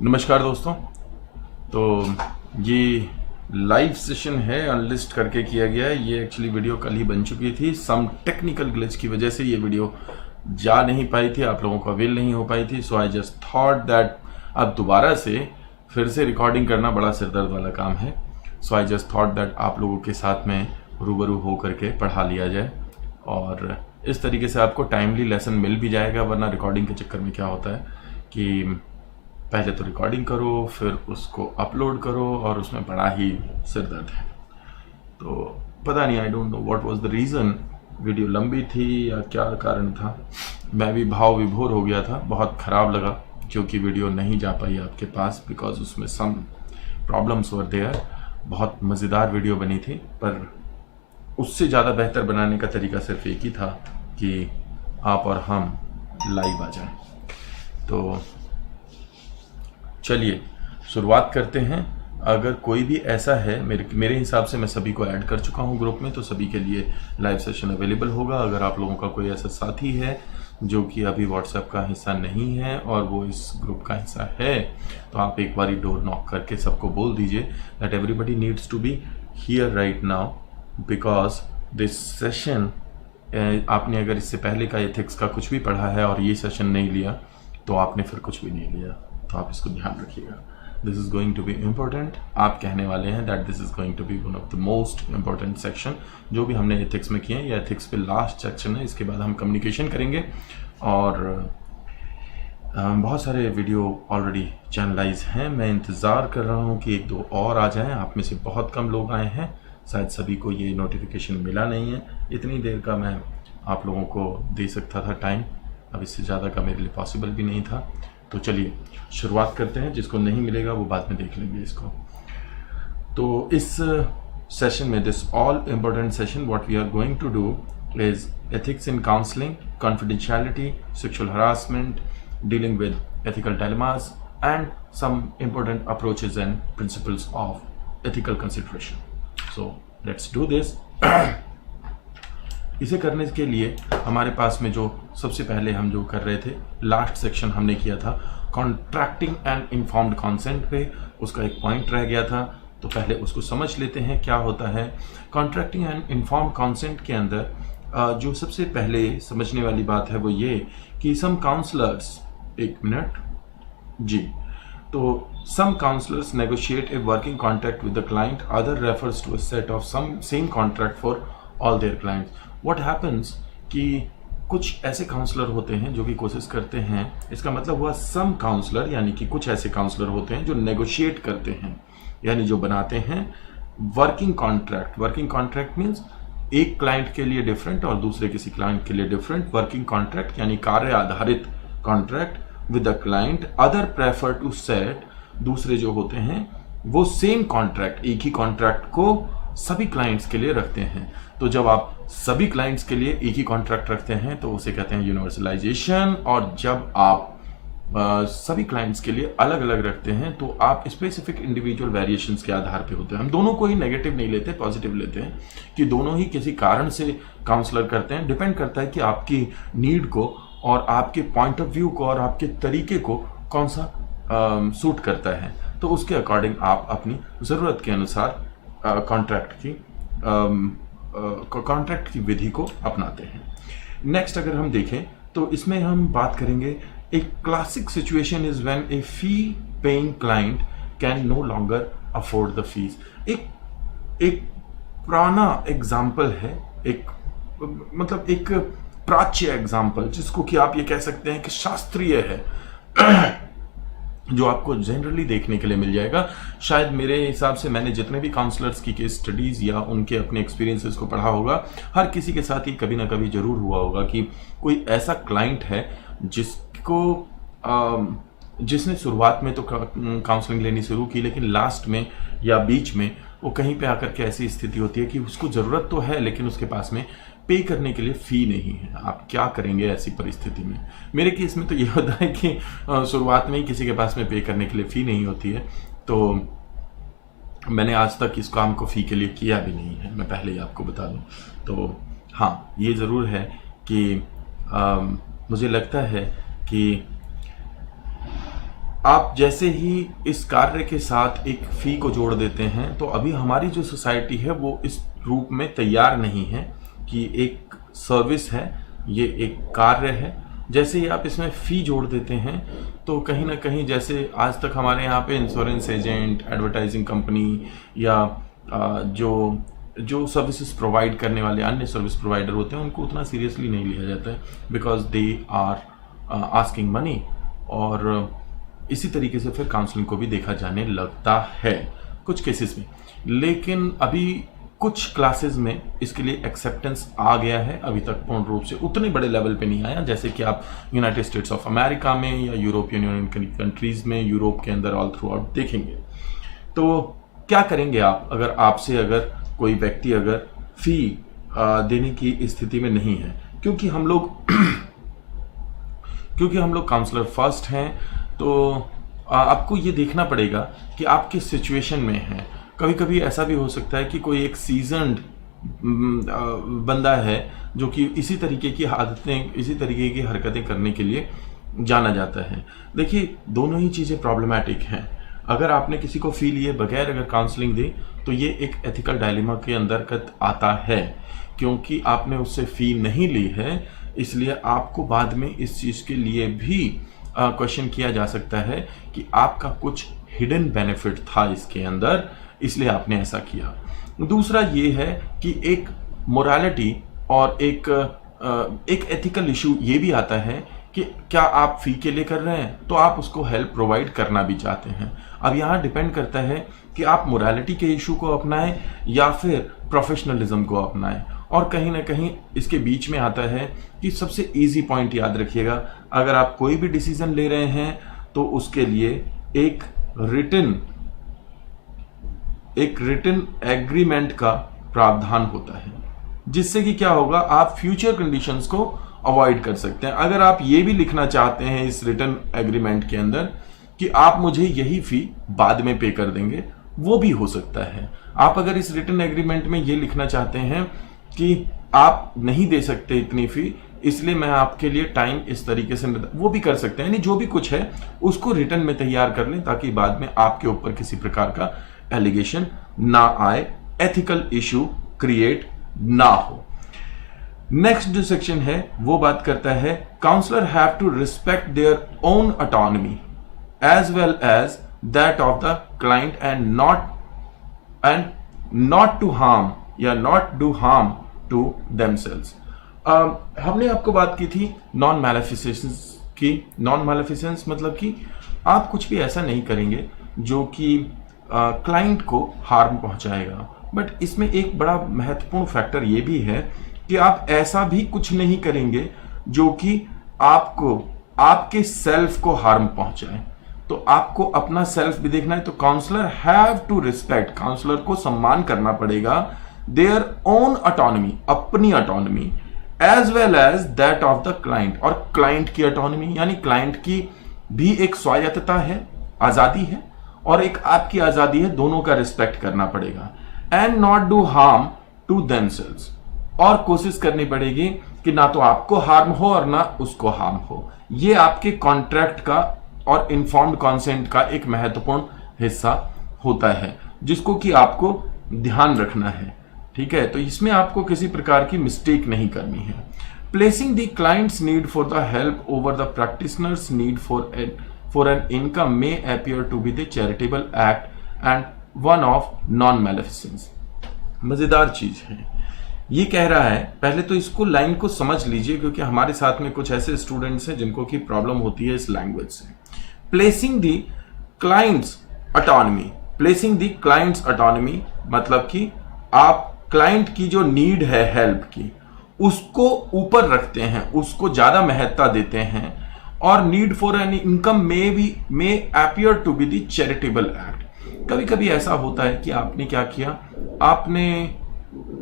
नमस्कार दोस्तों। तो ये लाइव सेशन है, अनलिस्ट करके किया गया है। ये एक्चुअली वीडियो कल ही बन चुकी थी। सम टेक्निकल ग्लिच की वजह से ये वीडियो जा नहीं पाई थी, आप लोगों को अवेल नहीं हो पाई थी। सो आई जस्ट थॉट दैट अब दोबारा से फिर से रिकॉर्डिंग करना बड़ा सिरदर्द वाला काम है। सो आई जस्ट थॉट दैट आप लोगों के साथ में रूबरू हो करके पढ़ा लिया जाए और इस तरीके से आपको टाइमली लेसन मिल भी जाएगा। वरना रिकॉर्डिंग के चक्कर में क्या होता है कि पहले तो रिकॉर्डिंग करो, फिर उसको अपलोड करो और उसमें बड़ा ही सिरदर्द है। तो पता नहीं, I don't know what was the reason. Video लंबी थी या क्या कारण था। मैं भी भाव विभोर हो गया था, बहुत ख़राब लगा क्योंकि वीडियो नहीं जा पाई आपके पास बिकॉज उसमें सम प्रॉब्लम्स वर देयर। बहुत मज़ेदार वीडियो बनी थी, पर उससे ज़्यादा बेहतर बनाने का तरीका सिर्फ एक ही था कि आप और हम लाइव आ जाएं। तो चलिए शुरुआत करते हैं। अगर कोई भी ऐसा है, मेरे हिसाब से मैं सभी को ऐड कर चुका हूं ग्रुप में, तो सभी के लिए लाइव सेशन अवेलेबल होगा। अगर आप लोगों का कोई ऐसा साथी है जो कि अभी व्हाट्सएप का हिस्सा नहीं है और वो इस ग्रुप का हिस्सा है, तो आप एक बारी डोर नॉक करके सबको बोल दीजिए that everybody needs to be here right now because this session, आपने अगर इससे पहले का एथिक्स का कुछ भी पढ़ा है और ये सेशन नहीं लिया तो आपने फिर कुछ भी नहीं लिया। तो आप इसको ध्यान रखिएगा। This is going to be important. आप कहने वाले हैं that this is going to be one of the most important section जो भी हमने एथिक्स में किए हैं। ये एथिक्स पे लास्ट सेक्शन है, इसके बाद हम कम्युनिकेशन करेंगे और बहुत सारे वीडियो ऑलरेडी चैनलाइज हैं। मैं इंतज़ार कर रहा हूँ कि एक दो और आ जाएं। आप में से बहुत कम लोग आए हैं, शायद सभी को ये नोटिफिकेशन मिला नहीं है। इतनी देर का मैं आप लोगों को दे सकता था टाइम, अब इससे ज़्यादा का मेरे लिए पॉसिबल भी नहीं था। तो चलिए शुरुआत करते हैं। जिसको नहीं मिलेगा वो बाद में देख लेंगे इसको। तो इस सेशन में, this all important session, what we are going to do is ethics in counselling, confidentiality, sexual harassment, dealing with ethical dilemmas and some important approaches and principles of ethical consideration. So let's do this. इसे करने के लिए हमारे पास में जो सबसे पहले हम जो कर रहे थे, लास्ट सेक्शन हमने किया था कॉन्ट्रैक्टिंग एंड इन्फॉर्म्ड कंसेंट पे, उसका एक पॉइंट रह गया था। तो पहले उसको समझ लेते हैं क्या होता है कॉन्ट्रैक्टिंग एंड इन्फॉर्म्ड कंसेंट के अंदर। जो सबसे पहले समझने वाली बात है वो ये कि सम काउंसलर्स, एक मिनट जी, तो some counselors negotiate a working contract with the client, other refers to a set of some same contract for all their clients. What happens कि कुछ ऐसे काउंसलर होते हैं जो कि कोशिश करते हैं, इसका मतलब हुआ सम काउंसलर, यानी कि कुछ ऐसे काउंसलर होते हैं जो नेगोशिएट करते हैं, यानी जो बनाते हैं working contract. Working contract means एक क्लाइंट के लिए डिफरेंट और दूसरे किसी क्लाइंट के लिए डिफरेंट वर्किंग कॉन्ट्रैक्ट, यानी कार्य आधारित contract with the client. Other prefer to set, दूसरे जो होते हैं वो सेम कॉन्ट्रैक्ट, एक ही कॉन्ट्रैक्ट को सभी क्लाइंट्स के लिए रखते हैं। तो जब आप सभी क्लाइंट्स के लिए एक ही कॉन्ट्रैक्ट रखते हैं तो उसे कहते हैं यूनिवर्सलाइजेशन। और जब आप सभी क्लाइंट्स के लिए अलग अलग रखते हैं तो आप स्पेसिफिक इंडिविजुअल वेरिएशंस के आधार पे होते हैं। हम दोनों को ही नेगेटिव नहीं लेते, पॉजिटिव लेते हैं कि दोनों ही किसी कारण से काउंसलर करते हैं। डिपेंड करता है कि आपकी नीड को और आपके पॉइंट ऑफ व्यू को और आपके तरीके को कौन सा सूट करता है, तो उसके अकॉर्डिंग आप अपनी ज़रूरत के अनुसार कॉन्ट्रैक्ट की विधि को अपनाते हैं। नेक्स्ट अगर हम देखें तो इसमें हम बात करेंगे, एक classic situation is when a fee paying client can no longer afford the fees. एक पुराना एग्जाम्पल है, मतलब एक प्राच्य एग्जाम्पल, जिसको कि आप ये कह सकते हैं कि शास्त्रीय है, जो आपको जनरली देखने के लिए मिल जाएगा। शायद मेरे हिसाब से मैंने जितने भी काउंसलर्स की केस स्टडीज़ या उनके अपने एक्सपीरियंसेस को पढ़ा होगा, हर किसी के साथ ही कभी ना कभी जरूर हुआ होगा कि कोई ऐसा क्लाइंट है जिसने शुरुआत में तो काउंसलिंग लेनी शुरू की, लेकिन लास्ट में या बीच में वो कहीं पे आकर के ऐसी स्थिति होती है कि उसको ज़रूरत तो है लेकिन उसके पास में पे करने के लिए फ़ी नहीं है। आप क्या करेंगे ऐसी परिस्थिति में? मेरे केस में तो ये होता है कि शुरुआत में ही किसी के पास में पे करने के लिए फ़ी नहीं होती है, तो मैंने आज तक इस काम को फ़ी के लिए किया भी नहीं है, मैं पहले ही आपको बता दूं। तो हाँ, ये ज़रूर है कि मुझे लगता है कि आप जैसे ही इस कार्य के साथ एक फी को जोड़ देते हैं तो अभी हमारी जो सोसाइटी है वो इस रूप में तैयार नहीं है कि एक सर्विस है, ये एक कार्य है। जैसे ही आप इसमें फ़ी जोड़ देते हैं तो कहीं ना कहीं, जैसे आज तक हमारे यहाँ पे इंश्योरेंस एजेंट, एडवर्टाइजिंग कंपनी या जो सर्विसेज प्रोवाइड करने वाले अन्य सर्विस प्रोवाइडर होते हैं उनको उतना सीरियसली नहीं लिया जाता है, because they are asking money. और इसी तरीके से फिर काउंसलिंग को भी देखा जाने लगता है कुछ केसेस में। लेकिन अभी कुछ क्लासेस में इसके लिए एक्सेप्टेंस आ गया है, अभी तक पूर्ण रूप से उतने बड़े लेवल पे नहीं आया जैसे कि आप यूनाइटेड स्टेट्स ऑफ अमेरिका में या यूरोपियन यूनियन कंट्रीज में, यूरोप के अंदर ऑल थ्रू आउट देखेंगे। तो क्या करेंगे आप, अगर आपसे अगर कोई व्यक्ति अगर फी देने की स्थिति में नहीं है, क्योंकि हम लोग काउंसलर फर्स्ट हैं, तो आपको ये देखना पड़ेगा कि आप किस सिचुएशन में हैं। कभी कभी ऐसा भी हो सकता है कि कोई एक सीजन्ड बंदा है जो कि इसी तरीके की आदतें, इसी तरीके की हरकतें करने के लिए जाना जाता है। देखिए, दोनों ही चीज़ें प्रॉब्लमैटिक हैं। अगर आपने किसी को फी लिए बगैर अगर काउंसलिंग दी तो ये एक एथिकल डायलेमा के अंतर्गत आता है, क्योंकि आपने उससे फ़ी नहीं ली है, इसलिए आपको बाद में इस चीज़ के लिए भी क्वेश्चन किया जा सकता है कि आपका कुछ हिडन बेनिफिट था इसके अंदर, इसलिए आपने ऐसा किया। दूसरा ये है कि एक मोरालिटी और एक एथिकल इशू ये भी आता है कि क्या आप फी के लिए कर रहे हैं तो आप उसको हेल्प प्रोवाइड करना भी चाहते हैं। अब यहाँ डिपेंड करता है कि आप मोरालिटी के इशू को अपनाएं या फिर प्रोफेशनलिज्म को अपनाएं। और कहीं ना कहीं इसके बीच में आता है कि सबसे इजी पॉइंट याद रखिएगा, अगर आप कोई भी डिसीजन ले रहे हैं तो उसके लिए एक रिटन एग्रीमेंट का प्रावधान होता है, जिससे कि क्या होगा, आप फ्यूचर कंडीशंस को अवॉइड कर सकते हैं। अगर आप ये भी लिखना चाहते हैं इस रिटन एग्रीमेंट के अंदर कि आप मुझे यही फी बाद में पे कर देंगे, वो भी हो सकता है। आप अगर इस रिटन एग्रीमेंट में ये लिखना चाहते हैं कि आप नहीं दे सकते इतनी फी, इसलिए मैं आपके लिए टाइम इस तरीके से, वो भी कर सकते हैं। यानी जो भी कुछ है उसको रिटन में तैयार कर लें ताकि बाद में आपके ऊपर किसी प्रकार का एलिगेशन ना आए, एथिकल इशू क्रिएट ना हो। नेक्स्ट जो सेक्शन है वो बात करता है counsellor have to respect their own autonomy as well as that of the client and not to harm या not do harm to themselves. हमने आपको बात की थी नॉन मैलेफिसेंस की। नॉन मैलेफिसेंस मतलब कि आप कुछ भी ऐसा नहीं करेंगे जो कि क्लाइंट को हार्म पहुंचाएगा। बट इसमें एक बड़ा महत्वपूर्ण फैक्टर ये भी है कि आप ऐसा भी कुछ नहीं करेंगे जो कि आपको आपके सेल्फ को हार्म पहुंचाए। तो आपको अपना सेल्फ भी देखना है। तो counsellor have to respect, counsellor को सम्मान करना पड़ेगा देयर ओन ऑटोनॉमी, अपनी autonomy, as well as that of the client, और क्लाइंट की ऑटोनॉमी, यानी क्लाइंट की भी एक स्वायत्तता है, आजादी है, और एक आपकी आजादी है, दोनों का रिस्पेक्ट करना पड़ेगा। And not do harm to themselves, और कोशिश करनी पड़ेगी कि ना तो आपको हार्म हो और ना उसको हार्म हो। ये आपके कॉन्ट्रैक्ट का और इन्फॉर्म्ड कॉन्सेंट का एक महत्वपूर्ण हिस्सा होता है जिसको कि आपको ध्यान रखना है। ठीक है, तो इसमें आपको किसी प्रकार की मिस्टेक नहीं करनी है। Placing the client's need for the help over the practitioner's need for an income may appear to be the charitable act and one of non maleficence. मजेदार चीज है, ये कह रहा है, पहले तो इसको लाइन को समझ लीजिए क्योंकि हमारे साथ में कुछ ऐसे स्टूडेंट्स हैं जिनको की प्रॉब्लम होती है इस लैंग्वेज से। Placing the client's autonomy, placing the client's autonomy मतलब कि आप क्लाइंट की जो नीड है हेल्प की उसको ऊपर रखते हैं, उसको ज्यादा महत्ता देते हैं, और need for an income may appear to be the charitable act. कभी कभी ऐसा होता है कि आपने क्या किया, आपने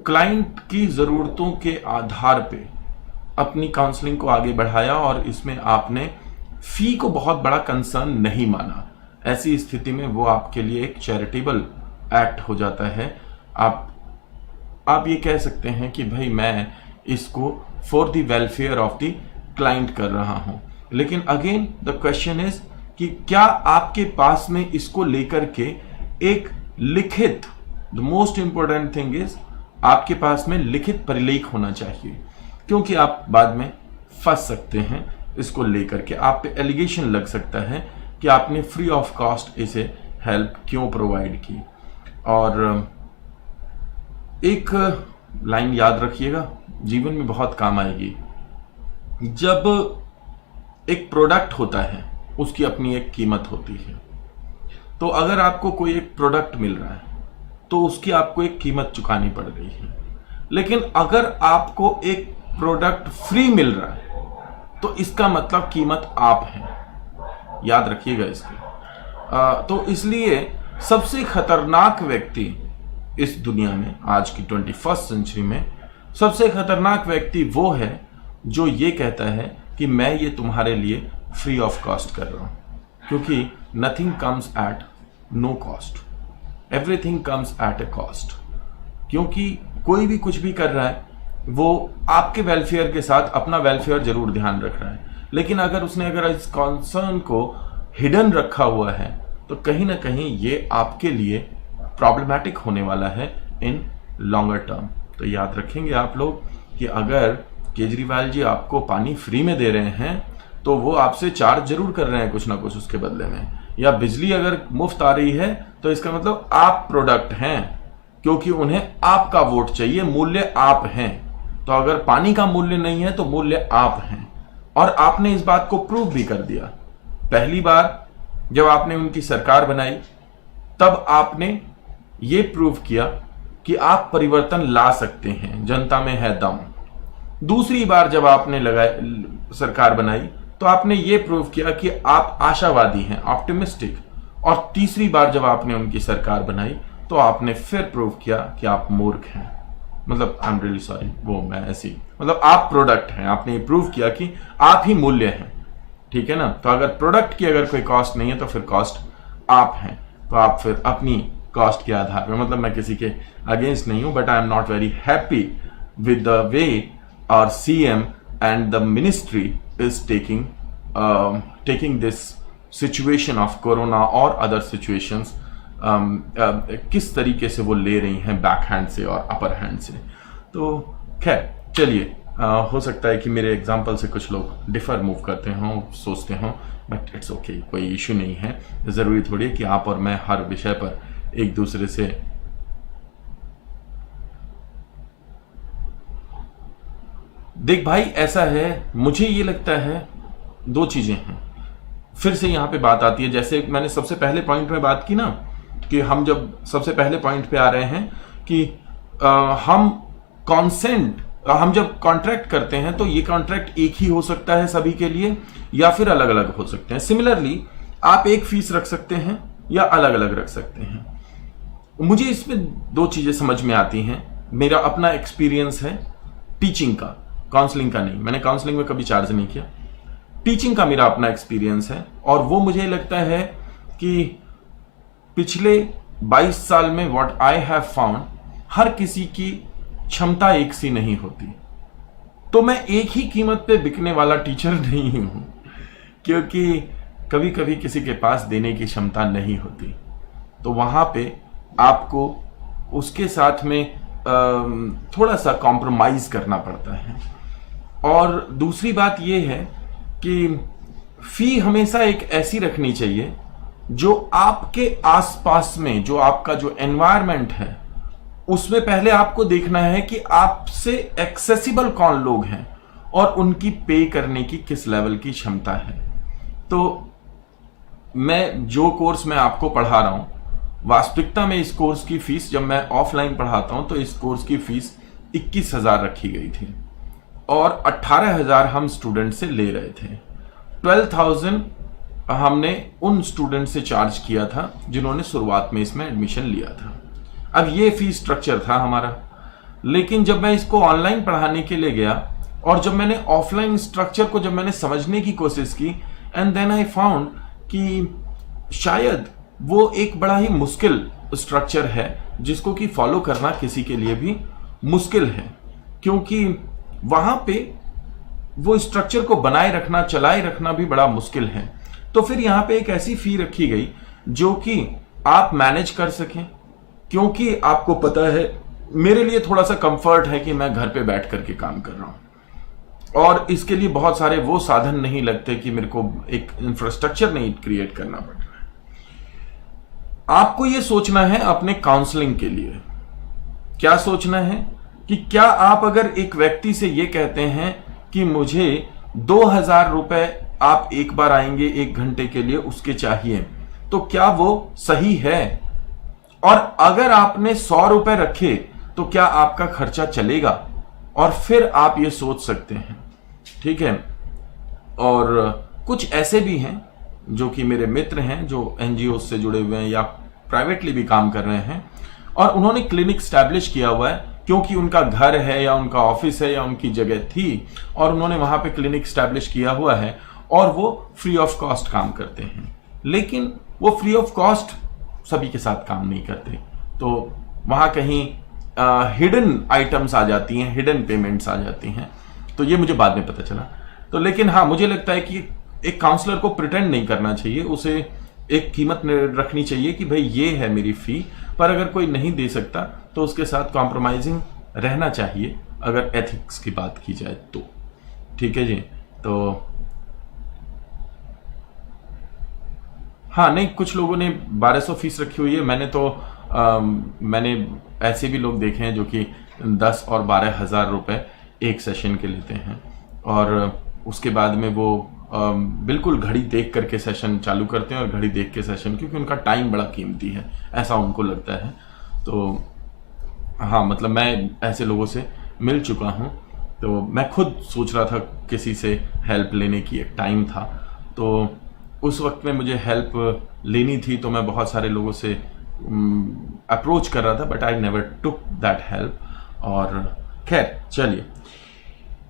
क्लाइंट की जरूरतों के आधार पे अपनी काउंसलिंग को आगे बढ़ाया और इसमें आपने फी को बहुत बड़ा कंसर्न नहीं माना। ऐसी स्थिति में वो आपके लिए एक चैरिटेबल एक्ट हो जाता है। आप ये कह सकते हैं कि भाई मैं इसको for the welfare of the client कर रहा हूं। लेकिन अगेन द क्वेश्चन इज कि क्या आपके पास में इसको लेकर के एक लिखित, the most important thing is आपके पास में लिखित परिलेख होना चाहिए, क्योंकि आप बाद में फंस सकते हैं इसको लेकर के। आप पे एलिगेशन लग सकता है कि आपने फ्री ऑफ कॉस्ट इसे हेल्प क्यों प्रोवाइड की। और एक लाइन याद रखिएगा, जीवन में बहुत काम आएगी। जब एक प्रोडक्ट होता है उसकी अपनी एक कीमत होती है। तो अगर आपको कोई एक प्रोडक्ट मिल रहा है तो उसकी आपको एक कीमत चुकानी पड़ रही है, लेकिन अगर आपको एक प्रोडक्ट फ्री मिल रहा है तो इसका मतलब कीमत आप हैं। याद रखिएगा इसकी। तो इसलिए सबसे खतरनाक व्यक्ति इस दुनिया में, आज की 21st सेंचुरी में, सबसे खतरनाक व्यक्ति वो है जो ये कहता है कि मैं ये तुम्हारे लिए फ्री ऑफ कॉस्ट कर रहा हूं, क्योंकि nothing comes at no cost, everything comes at a cost. क्योंकि कोई भी कुछ भी कर रहा है वो आपके वेलफेयर के साथ अपना वेलफेयर जरूर ध्यान रख रहा है, लेकिन अगर इस कॉन्सर्न को हिडन रखा हुआ है तो कहीं ना कहीं ये आपके लिए प्रॉब्लमैटिक होने वाला है इन लॉन्गर टर्म। तो याद रखेंगे आप लोग कि अगर केजरीवाल जी आपको पानी फ्री में दे रहे हैं तो वो आपसे चार्ज जरूर कर रहे हैं कुछ ना कुछ उसके बदले में, या बिजली अगर मुफ्त आ रही है तो इसका मतलब आप प्रोडक्ट हैं, क्योंकि उन्हें आपका वोट चाहिए, मूल्य आप हैं। तो अगर पानी का मूल्य नहीं है तो मूल्य आप हैं, और आपने इस बात को प्रूव भी कर दिया। पहली बार जब आपने उनकी सरकार बनाई तब आपने ये प्रूव किया कि आप परिवर्तन ला सकते हैं, जनता में है दम। दूसरी बार जब आपने सरकार बनाई तो आपने ये प्रूव किया कि आप आशावादी हैं, ऑप्टिमिस्टिक। और तीसरी बार जब आपने उनकी सरकार बनाई तो आपने फिर प्रूव किया कि आप मूर्ख हैं। मतलब आई एम रियली सॉरी, वो मैं ऐसी, मतलब आप प्रोडक्ट हैं। आपने ये प्रूव किया कि आप ही मूल्य हैं, ठीक है ना। तो अगर प्रोडक्ट की अगर कोई कॉस्ट नहीं है तो फिर कॉस्ट आप हैं। तो आप फिर अपनी कॉस्ट के आधार पर, मतलब मैं किसी के अगेंस्ट नहीं हूं, but I am not very happy with the way our CM and the ministry is taking this situation of corona और अदर सिचुएशंस, किस तरीके से वो ले रही हैं, बैक हैंड से और अपर हैंड से। तो खैर चलिए, हो सकता है कि मेरे एग्जाम्पल से कुछ लोग डिफर मूव करते हों, सोचते हों, बट इट्स ओके, कोई इशू नहीं है। ज़रूरी थोड़ी है कि आप और मैं हर विषय पर एक दूसरे से देख भाई, ऐसा है, मुझे ये लगता है दो चीज़ें हैं। फिर से यहाँ पे बात आती है, जैसे मैंने सबसे पहले पॉइंट में बात की ना, कि हम जब सबसे पहले पॉइंट पे आ रहे हैं कि हम जब कॉन्ट्रैक्ट करते हैं तो ये कॉन्ट्रैक्ट एक ही हो सकता है सभी के लिए, या फिर अलग अलग हो सकते हैं। सिमिलरली आप एक फीस रख सकते हैं या अलग अलग रख सकते हैं। मुझे इसमें दो चीजें समझ में आती हैं। मेरा अपना एक्सपीरियंस है टीचिंग का, काउंसलिंग का नहीं। मैंने काउंसलिंग में कभी चार्ज नहीं किया, टीचिंग का मेरा अपना एक्सपीरियंस है। और वो मुझे लगता है कि पिछले 22 साल में व्हाट आई हैव फाउंड, हर किसी की क्षमता एक सी नहीं होती। तो मैं एक ही कीमत पे बिकने वाला टीचर नहीं हूं, क्योंकि कभी कभी किसी के पास देने की क्षमता नहीं होती, तो वहां पे आपको उसके साथ में थोड़ा सा कॉम्प्रोमाइज करना पड़ता है। और दूसरी बात यह है कि फी हमेशा एक ऐसी रखनी चाहिए जो आपके आसपास में, जो आपका जो एनवायरनमेंट है, उसमें पहले आपको देखना है कि आपसे एक्सेसिबल कौन लोग हैं और उनकी पे करने की किस लेवल की क्षमता है। तो मैं जो कोर्स में आपको पढ़ा रहा हूं, वास्तविकता में इस कोर्स की फीस, जब मैं ऑफलाइन पढ़ाता हूं तो इस कोर्स की फीस 21,000 रखी गई थी और 18,000 हम स्टूडेंट से ले रहे थे। 12,000 हमने उन स्टूडेंट से चार्ज किया था जिन्होंने शुरुआत में इसमें एडमिशन लिया था। अब ये फीस स्ट्रक्चर था हमारा। लेकिन जब मैं इसको ऑनलाइन पढ़ाने के लिए गया और जब मैंने ऑफलाइन स्ट्रक्चर को जब मैंने समझने की कोशिश की, एंड देन आई फाउंड कि शायद वो एक बड़ा ही मुश्किल स्ट्रक्चर है जिसको कि फॉलो करना किसी के लिए भी मुश्किल है, क्योंकि वहां पे वो स्ट्रक्चर को बनाए रखना, चलाए रखना भी बड़ा मुश्किल है। तो फिर यहाँ पे एक ऐसी फी रखी गई जो कि आप मैनेज कर सकें, क्योंकि आपको पता है मेरे लिए थोड़ा सा कंफर्ट है कि मैं घर पे बैठ करके काम कर रहा हूं और इसके लिए बहुत सारे वो साधन नहीं लगते कि मेरे को एक इंफ्रास्ट्रक्चर नहीं क्रिएट करना पड़ रहा है। आपको ये सोचना है अपने काउंसलिंग के लिए, क्या सोचना है कि क्या आप अगर एक व्यक्ति से ये कहते हैं कि मुझे 2000 रुपए आप एक बार आएंगे 1 घंटे के लिए उसके चाहिए, तो क्या वो सही है? और अगर आपने 100 रुपए रखे तो क्या आपका खर्चा चलेगा? और फिर आप ये सोच सकते हैं, ठीक है। और कुछ ऐसे भी हैं जो कि मेरे मित्र हैं जो एनजीओ से जुड़े हुए हैं या प्राइवेटली भी काम कर रहे हैं और उन्होंने क्लिनिक स्टैब्लिश किया हुआ है क्योंकि उनका घर है या उनका ऑफिस है या उनकी जगह थी और उन्होंने वहां पे क्लिनिक स्टैब्लिश किया हुआ है और वो फ्री ऑफ कॉस्ट काम करते हैं। लेकिन वो फ्री ऑफ कॉस्ट सभी के साथ काम नहीं करते, तो वहां कहीं हिडन आइटम्स आ जाती हैं, हिडन पेमेंट्स आ जाती हैं। तो ये मुझे बाद में पता चला। तो लेकिन हाँ, मुझे लगता है कि एक काउंसलर को प्रिटेंड नहीं करना चाहिए, उसे एक कीमत रखनी चाहिए कि भाई ये है मेरी फी, पर अगर कोई नहीं दे सकता तो उसके साथ कॉम्प्रोमाइजिंग रहना चाहिए अगर एथिक्स की बात की जाए तो। ठीक है जी। तो हाँ, नहीं, कुछ लोगों ने 1200 फीस रखी हुई है। मैंने ऐसे भी लोग देखे हैं जो कि 10 और 12 हजार रुपए एक सेशन के लेते हैं और उसके बाद में वो बिल्कुल घड़ी देख करके सेशन चालू करते हैं और घड़ी देख के सेशन, क्योंकि उनका टाइम बड़ा कीमती है, ऐसा उनको लगता है। तो हाँ, मतलब मैं ऐसे लोगों से मिल चुका हूँ, तो मैं खुद सोच रहा था किसी से हेल्प लेने की, एक टाइम था तो उस वक्त में मुझे हेल्प लेनी थी, तो मैं बहुत सारे लोगों से अप्रोच कर रहा था, but I never took that help. और खैर चलिए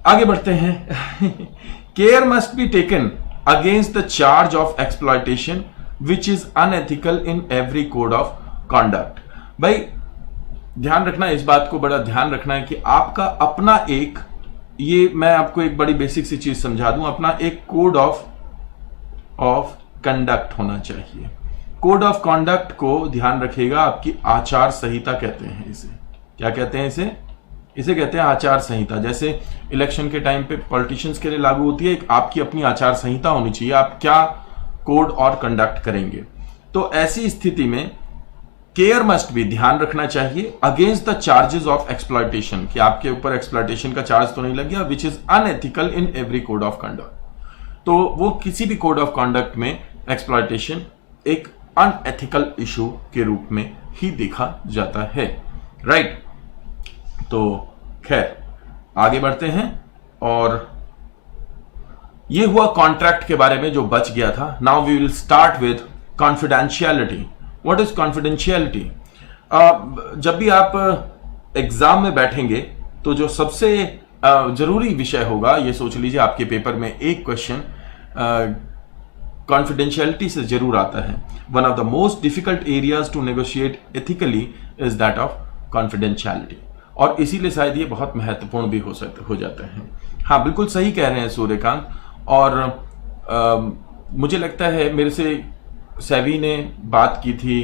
आगे बढ़ते हैं। Care must be taken against the charge of exploitation which is unethical in every code of conduct. भाई ध्यान रखना, इस बात को बड़ा ध्यान रखना है कि आपका अपना एक, ये मैं आपको एक बड़ी बेसिक सी चीज समझा दूं, अपना एक कोड ऑफ कंडक्ट होना चाहिए। कोड ऑफ कंडक्ट को ध्यान रखिएगा, आपकी आचार संहिता कहते हैं इसे। क्या कहते हैं इसे कहते हैं आचार संहिता। जैसे इलेक्शन के टाइम पे पॉलिटिशियंस के लिए लागू होती है, एक आपकी अपनी आचार संहिता होनी चाहिए, आप क्या कोड और कंडक्ट करेंगे। तो ऐसी स्थिति में केयर मस्ट भी, ध्यान रखना चाहिए, against the charges of exploitation, कि आपके ऊपर एक्सप्लॉयटेशन का चार्ज तो नहीं लग गया, which is unethical in every code of conduct. तो वो किसी भी कोड ऑफ कंडक्ट में एक्सप्लॉयटेशन एक अनएथिकल इशू के रूप में ही देखा जाता है, राइट। तो खैर आगे बढ़ते हैं, और ये हुआ कॉन्ट्रैक्ट के बारे में जो बच गया था। Now we will start with confidentiality. What is confidentiality? जब भी आप एग्जाम में बैठेंगे तो जो सबसे जरूरी विषय होगा, ये सोच लीजिए आपके पेपर में एक क्वेश्चन कॉन्फिडेंशियलिटी से जरूर आता है। One of the most difficult areas to negotiate ethically is that of confidentiality, और इसीलिए शायद ये बहुत महत्वपूर्ण भी हो जाता है। हाँ, बिल्कुल सही कह रहे हैं सूर्यकांत। और मुझे लगता है मेरे से सेवी ने बात की थी,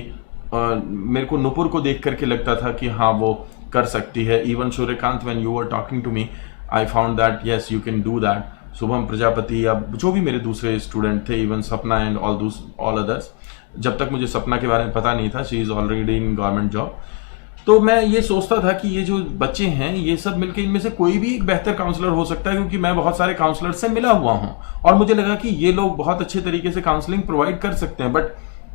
मेरे को नुपुर को देख करके लगता था कि हाँ वो कर सकती है। Even Suryakant, when you were talking to me, I found that yes you can do that. Shubham Prajapati या जो भी मेरे दूसरे स्टूडेंट थे, इवन सपना एंड ऑल अदर्स, जब तक मुझे सपना के बारे में पता नहीं था, she is already in government job, तो मैं ये सोचता था कि ये जो बच्चे हैं ये सब मिलके इनमें से कोई भी एक बेहतर काउंसलर हो सकता है, क्योंकि मैं बहुत सारे काउंसलर से मिला हुआ हूं और मुझे लगा कि ये लोग बहुत अच्छे तरीके से काउंसलिंग प्रोवाइड कर सकते हैं। बट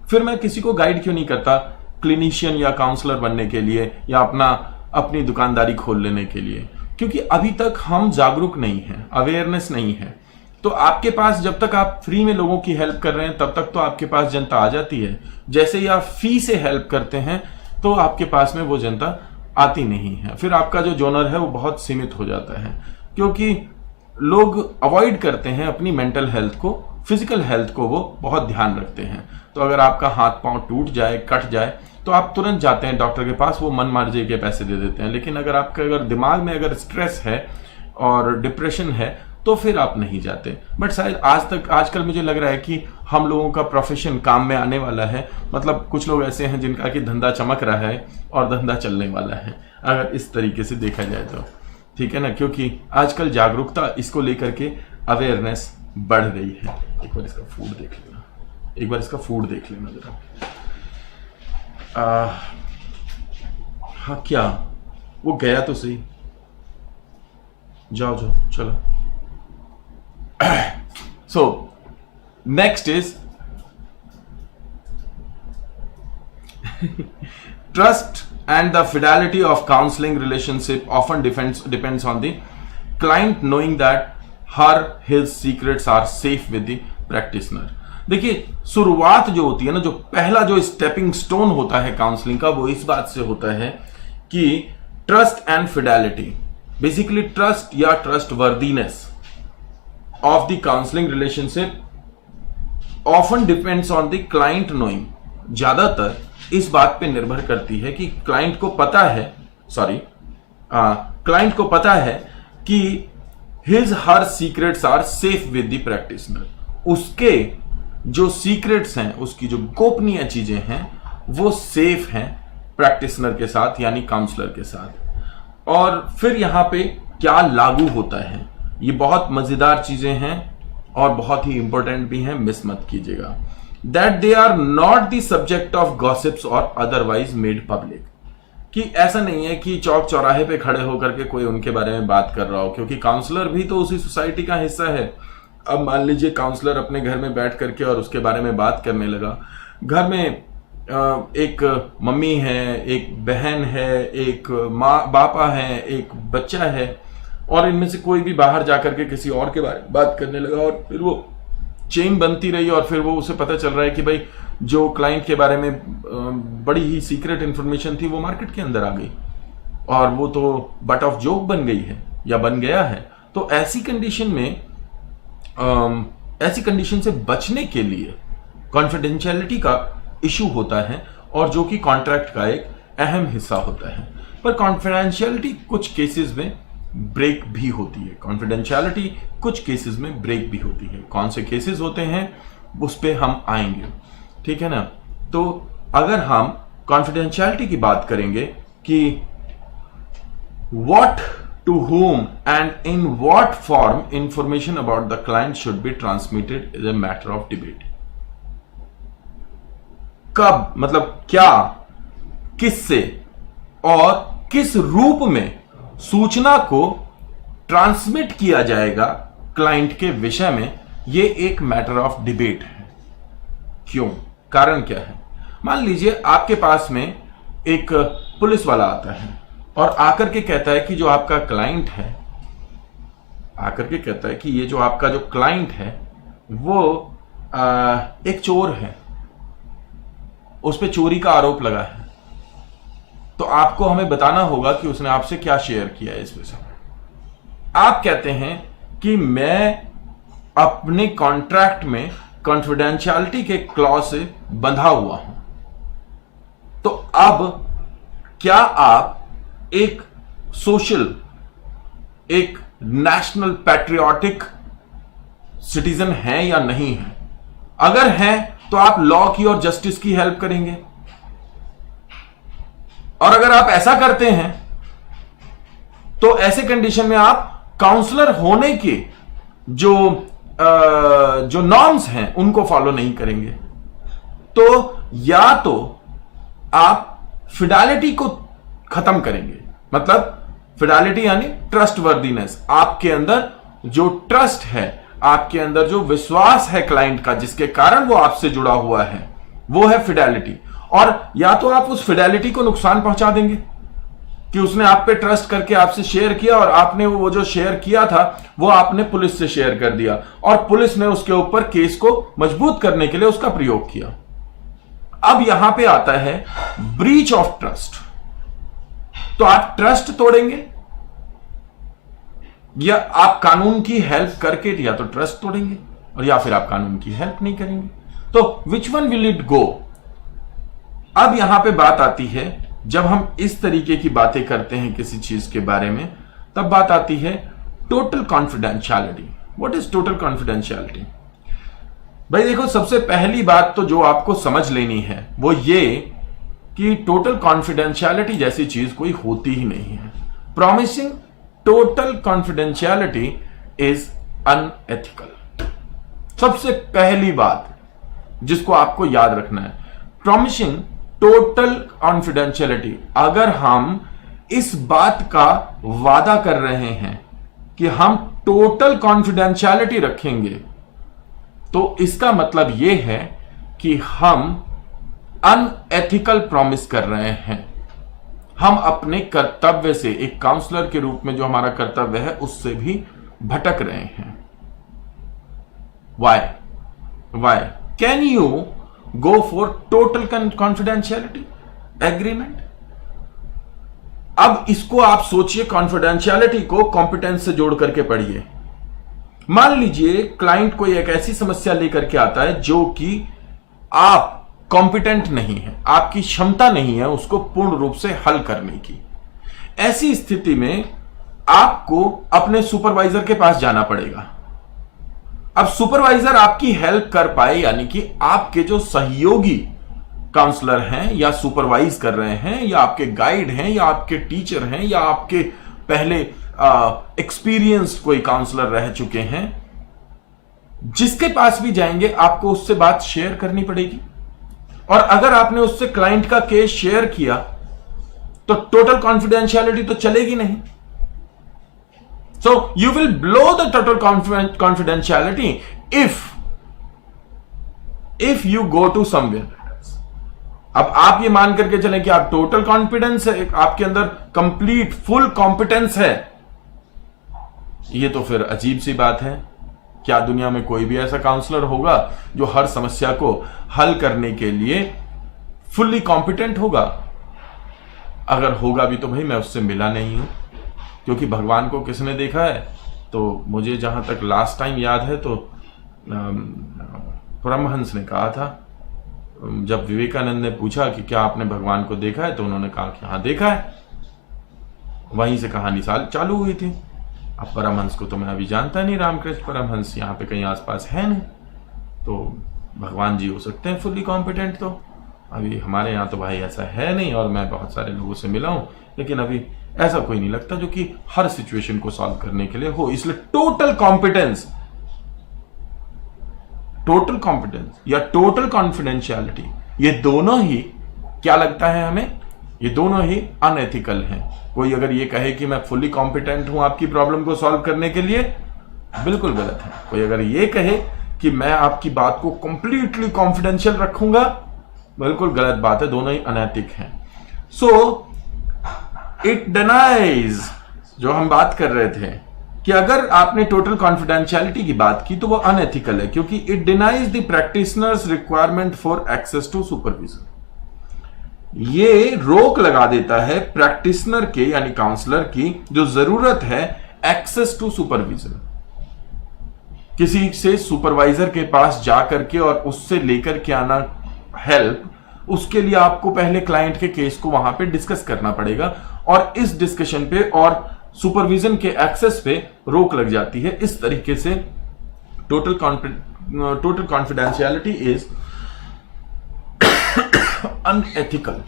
फिर मैं किसी को गाइड क्यों नहीं करता क्लिनिशियन या काउंसलर बनने के लिए या अपनी दुकानदारी खोल लेने के लिए, क्योंकि अभी तक हम जागरूक नहीं हैं, अवेयरनेस नहीं है। तो आपके पास जब तक आप फ्री में लोगों की हेल्प कर रहे हैं तब तक तो आपके पास जनता आ जाती है। जैसे ही आप फी से हेल्प करते हैं तो आपके पास में वो जनता आती नहीं है, फिर आपका जो जोनर है वो बहुत सीमित हो जाता है, क्योंकि लोग अवॉइड करते हैं अपनी मेंटल हेल्थ को, फिजिकल हेल्थ को वो बहुत ध्यान रखते हैं। तो अगर आपका हाथ पांव टूट जाए, कट जाए, तो आप तुरंत जाते हैं डॉक्टर के पास, वो मन मर्जी के पैसे दे देते हैं। लेकिन अगर दिमाग में अगर स्ट्रेस है और डिप्रेशन है तो फिर आप नहीं जाते। बट शायद आजकल मुझे लग रहा है कि हम लोगों का प्रोफेशन काम में आने वाला है। मतलब कुछ लोग ऐसे हैं जिनका कि धंधा चमक रहा है और धंधा चलने वाला है, अगर इस तरीके से देखा जाए तो, ठीक है ना। क्योंकि आजकल जागरूकता इसको लेकर के अवेयरनेस बढ़ रही है। एक बार इसका फूड देख लेना जरा। हाँ, क्या वो गया तो सही, जाओ चलो। So next is trust and the fidelity of counseling relationship often depends on the client knowing that his secrets are safe with the practitioner। देखिए, शुरुआत जो होती है ना, जो पहला जो स्टेपिंग स्टोन होता है काउंसलिंग का, वो इस बात से होता है कि trust and fidelity, basically trust या trustworthiness of the counseling relationship often depends on the client knowing। ज्यादातर इस बात पे निर्भर करती है कि क्लाइंट को पता है कि his her secrets are safe with the practitioner। उसके जो सीक्रेट्स हैं, उसकी जो गोपनीय चीजें हैं, वो सेफ हैं प्रैक्टिशनर के साथ यानी काउंसलर के साथ। और फिर यहां पे क्या लागू होता है, ये बहुत मजेदार चीजें हैं और बहुत ही इंपॉर्टेंट भी हैं, मिस मत कीजिएगा। That they are not the subject of gossips और अदरवाइज मेड पब्लिक। कि ऐसा नहीं है कि चौक चौराहे पे खड़े होकर के कोई उनके बारे में बात कर रहा हो, क्योंकि काउंसलर भी तो उसी सोसाइटी का हिस्सा है। अब मान लीजिए काउंसलर अपने घर में बैठ करके और उसके बारे में बात करने लगा। घर में एक मम्मी है, एक बहन है, एक माँ बापा है, एक बच्चा है, और इनमें से कोई भी बाहर जाकर के किसी और के बारे में बात करने लगा, और फिर वो चेन बनती रही, और फिर वो उसे पता चल रहा है कि भाई जो क्लाइंट के बारे में बड़ी ही सीक्रेट इंफॉर्मेशन थी वो मार्केट के अंदर आ गई, और वो तो बट ऑफ जोक बन गई है या बन गया है। तो ऐसी कंडीशन से बचने के लिए कॉन्फिडेंशियलिटी का इशू होता है, और जो कि कॉन्ट्रैक्ट का एक अहम हिस्सा होता है। पर कॉन्फिडेंशियलिटी कुछ केसेस में ब्रेक भी होती है, कॉन्फिडेंशियलिटी कुछ केसेस में ब्रेक भी होती है। कौन से केसेस होते हैं उस पे हम आएंगे, ठीक है ना। तो अगर हम कॉन्फिडेंशियलिटी की बात करेंगे कि what to whom and in what form information about the client should be transmitted is a matter of debate। कब, मतलब क्या, किससे और किस रूप में सूचना को ट्रांसमिट किया जाएगा क्लाइंट के विषय में, यह एक मैटर ऑफ डिबेट है। क्यों, कारण क्या है? मान लीजिए आपके पास में एक पुलिस वाला आता है और आकर के कहता है कि जो आपका क्लाइंट है, आकर के कहता है कि ये जो आपका जो क्लाइंट है वो एक चोर है, उस पे चोरी का आरोप लगा है। तो आपको हमें बताना होगा कि उसने आपसे क्या शेयर किया है इस विषय में। आप कहते हैं कि मैं अपने कॉन्ट्रैक्ट में कॉन्फिडेंशियलिटी के क्लॉज से बंधा हुआ हूं। तो अब क्या आप एक सोशल, एक नेशनल पैट्रियोटिक सिटीजन हैं या नहीं हैं? अगर हैं तो आप लॉ की और जस्टिस की हेल्प करेंगे, और अगर आप ऐसा करते हैं तो ऐसे कंडीशन में आप काउंसलर होने के जो नॉर्म्स हैं उनको फॉलो नहीं करेंगे। तो या तो आप फिडेलिटी को खत्म करेंगे, मतलब फिडेलिटी यानी ट्रस्टवर्दीनेस, आपके अंदर जो ट्रस्ट है, आपके अंदर जो विश्वास है क्लाइंट का, जिसके कारण वो आपसे जुड़ा हुआ है, वो है फिडेलिटी। और या तो आप उस फिडेलिटी को नुकसान पहुंचा देंगे कि उसने आप पे ट्रस्ट करके आपसे शेयर किया, और आपने वो जो शेयर किया था वो आपने पुलिस से शेयर कर दिया, और पुलिस ने उसके ऊपर केस को मजबूत करने के लिए उसका प्रयोग किया। अब यहां पे आता है ब्रीच ऑफ ट्रस्ट। तो आप ट्रस्ट तोड़ेंगे या आप कानून की हेल्प करके, या तो ट्रस्ट तोड़ेंगे और या फिर आप कानून की हेल्प नहीं करेंगे। तो which one will it go? अब यहां पे बात आती है, जब हम इस तरीके की बातें करते हैं किसी चीज के बारे में, तब बात आती है total confidentiality. What is total confidentiality? भाई देखो, सबसे पहली बात तो जो आपको समझ लेनी है वो ये कि टोटल कॉन्फिडेंशियलिटी जैसी चीज कोई होती ही नहीं है। Promising total confidentiality is unethical. सबसे पहली बात जिसको आपको याद रखना है, प्रॉमिसिंग टोटल कॉन्फिडेंशियलिटी, अगर हम इस बात का वादा कर रहे हैं कि हम टोटल कॉन्फिडेंशियलिटी रखेंगे, तो इसका मतलब यह है कि हम अनएथिकल प्रॉमिस कर रहे हैं। हम अपने कर्तव्य से, एक काउंसलर के रूप में जो हमारा कर्तव्य है, उससे भी भटक रहे हैं। Why can you go for total confidentiality agreement? अब इसको आप सोचिए, कॉन्फिडेंशियलिटी को कॉम्पिटेंस से जोड़ करके पढ़िए। मान लीजिए क्लाइंट कोई एक ऐसी समस्या लेकर के आता है जो कि आप कॉम्पिटेंट नहीं है, आपकी क्षमता नहीं है उसको पूर्ण रूप से हल करने की। ऐसी स्थिति में आपको अपने सुपरवाइजर के पास जाना पड़ेगा। अब सुपरवाइजर आपकी हेल्प कर पाए, यानी कि आपके जो सहयोगी काउंसलर हैं या सुपरवाइज कर रहे हैं या आपके गाइड हैं या आपके टीचर हैं या आपके पहले एक्सपीरियंस्ड कोई काउंसलर रह चुके हैं, जिसके पास भी जाएंगे आपको उससे बात शेयर करनी पड़ेगी। और अगर आपने उससे क्लाइंट का केस शेयर किया तो टोटल कॉन्फिडेंशियलिटी तो चलेगी नहीं। So you will blow the total confidentiality if you go to somewhere. अब आप ये मान करके चलें कि आप टोटल कॉन्फिडेंस है, आपके अंदर कंप्लीट फुल कॉम्पिटेंस है, ये तो फिर अजीब सी बात है। क्या दुनिया में कोई भी ऐसा काउंसलर होगा जो हर समस्या को हल करने के लिए फुल्ली कॉम्पिटेंट होगा? अगर होगा भी तो भाई मैं उससे मिला नहीं हूं, क्योंकि भगवान को किसने देखा है? तो मुझे जहां तक लास्ट टाइम याद है तो परमहंस ने कहा था, जब विवेकानंद ने पूछा कि क्या आपने भगवान को देखा है, तो उन्होंने कहा कि हाँ देखा है। वहीं से कहानी चालू हुई थी। अब परमहंस को तो मैं अभी जानता नहीं, रामकृष्ण परमहंस यहाँ पे कहीं आसपास है नहीं, तो भगवान जी हो सकते हैं फुल्ली कॉम्पिटेंट। तो अभी हमारे यहाँ तो भाई ऐसा है नहीं, और मैं बहुत सारे लोगों से मिला हूँ, लेकिन अभी ऐसा कोई नहीं लगता जो कि हर सिचुएशन को सॉल्व करने के लिए हो। इसलिए टोटल कॉम्पिटेंस या टोटल कॉन्फिडेंशियलिटी, ये दोनों ही क्या लगता है हमें, ये दोनों ही अनएथिकल हैं। कोई अगर ये कहे कि मैं फुल्ली कॉम्पिटेंट हूं आपकी प्रॉब्लम को सॉल्व करने के लिए, बिल्कुल गलत है। कोई अगर ये कहे कि मैं आपकी बात को कंप्लीटली कॉन्फिडेंशियल रखूंगा, बिल्कुल गलत बात है। दोनों ही अनैतिक हैं। सो इट डिनाइज, जो हम बात कर रहे थे कि अगर आपने टोटल कॉन्फिडेंशियलिटी की बात की तो वो अनएथिकल है, क्योंकि it denies the practitioner's requirement for access to supervision. ये रोक लगा देता है प्रैक्टिशनर के, यानी काउंसलर की जो जरूरत है एक्सेस टू सुपरविजन, किसी से सुपरवाइजर के पास जाकर के और उससे लेकर के आना हेल्प। उसके लिए आपको पहले क्लाइंट के केस को वहां पे डिस्कस करना पड़ेगा, और इस डिस्कशन पे और सुपरविजन के एक्सेस पे रोक लग जाती है। इस तरीके से total confidentiality is unethical,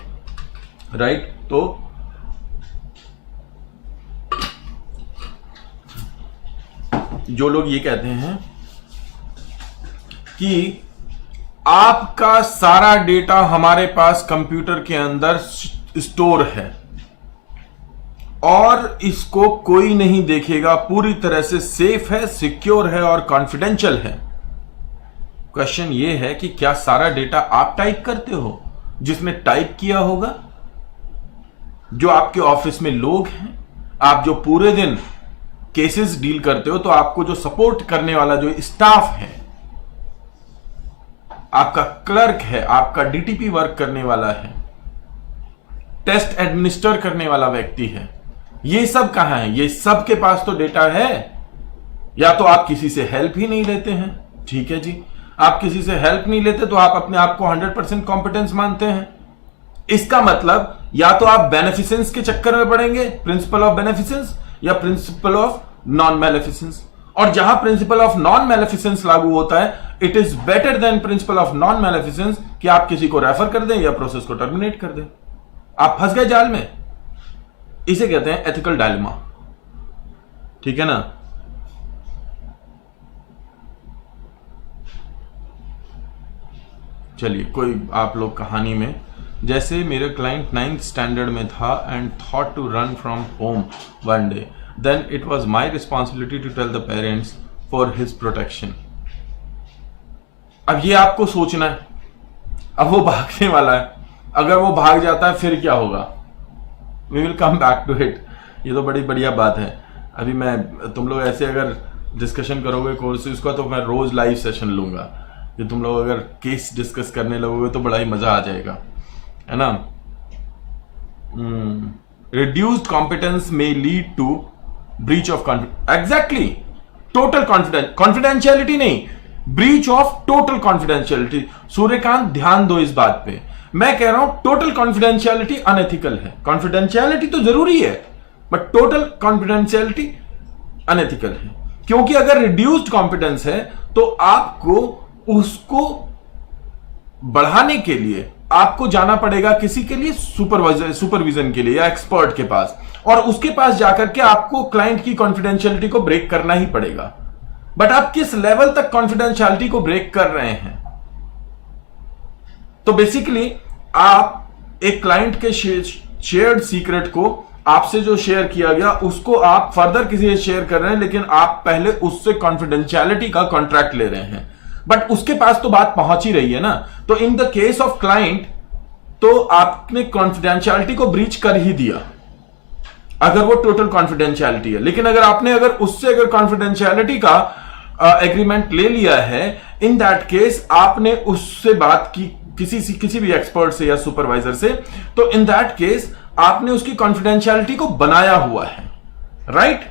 right? तो जो लोग ये कहते हैं कि आपका सारा डेटा हमारे पास कंप्यूटर के अंदर स्टोर है और इसको कोई नहीं देखेगा, पूरी तरह से सेफ है, सिक्योर है और कॉन्फिडेंशियल है। क्वेश्चन ये है कि क्या सारा डेटा आप टाइप करते हो? जिसने टाइप किया होगा, जो आपके ऑफिस में लोग हैं, आप जो पूरे दिन केसेस डील करते हो, तो आपको जो सपोर्ट करने वाला जो स्टाफ है, आपका क्लर्क है, आपका डीटीपी वर्क करने वाला है, टेस्ट एडमिनिस्टर करने वाला व्यक्ति है, ये सब कहां है? ये सब के पास तो डेटा है। या तो आप किसी से हेल्प ही नहीं लेते हैं, ठीक है जी, आप किसी से हेल्प नहीं लेते तो आप अपने आप को 100% कॉम्पिटेंस मानते हैं। इसका मतलब या तो आप बेनिफिसेंस के चक्कर में पड़ेंगे, प्रिंसिपल ऑफ बेनिफिसेंस, या प्रिंसिपल ऑफ नॉन मैलेफिसेंस, और जहां प्रिंसिपल ऑफ नॉन मैलेफिसेंस लागू होता है, it is better than principle of non maleficence कि आप किसी को रेफर कर दें या प्रोसेस को टर्मिनेट कर दें। आप फंस गए जाल में। इसे कहते हैं एथिकल डायलेमा, ठीक है ना। चलिए, कोई आप लोग कहानी में, जैसे मेरा क्लाइंट 9th स्टैंडर्ड में था and thought to run from home one day, then it was my responsibility to tell the parents for his protection. अब ये आपको सोचना है, अब वो भागने वाला है, अगर वो भाग जाता है फिर क्या होगा? We will come back to it. ये तो बड़ी बढ़िया बात है। अभी मैं, तुम लोग ऐसे अगर डिस्कशन करोगे कोर्सेज का, तो मैं रोज लाइव सेशन लूंगा कि तुम लोग अगर केस डिस्कस करने लगोगे तो बड़ा ही मजा आ जाएगा, है ना। रिड्यूस्ड कॉम्पिटेंस में lead to breach of confidence. Exactly, total confidentiality नहीं, breach of total confidentiality. Suryakant, ध्यान दो इस बात पे, मैं कह रहा हूं टोटल कॉन्फिडेंशियलिटी अनएथिकल है। कॉन्फिडेंशियलिटी तो जरूरी है, बट टोटल कॉन्फिडेंशियलिटी अनएथिकल है, क्योंकि अगर रिड्यूस्ड कॉम्पिटेंस है तो आपको उसको बढ़ाने के लिए आपको जाना पड़ेगा किसी के लिए, सुपरविजन के लिए या एक्सपर्ट के पास, और उसके पास जाकर के आपको क्लाइंट की कॉन्फिडेंशियलिटी को ब्रेक करना ही पड़ेगा। बट आप किस लेवल तक कॉन्फिडेंशियलिटी को ब्रेक कर रहे हैं? तो बेसिकली आप एक क्लाइंट के शेयर्ड सीक्रेट को, आपसे जो शेयर किया गया उसको आप फर्दर किसी से शेयर कर रहे हैं, लेकिन आप पहले उससे कॉन्फिडेंशियलिटी का कॉन्ट्रैक्ट ले रहे हैं, बट उसके पास तो बात पहुंच ही रही है ना। तो in the case of client, तो आपने कॉन्फिडेंशियलिटी को ब्रीच कर ही दिया अगर वो टोटल कॉन्फिडेंशियलिटी है। लेकिन अगर उससे कॉन्फिडेंशियलिटी का एग्रीमेंट ले लिया है, इन दैट केस आपने उससे बात की किसी भी एक्सपर्ट से या सुपरवाइजर से, तो इन दैट केस आपने उसकी कॉन्फिडेंशियलिटी को बनाया हुआ है, राइट।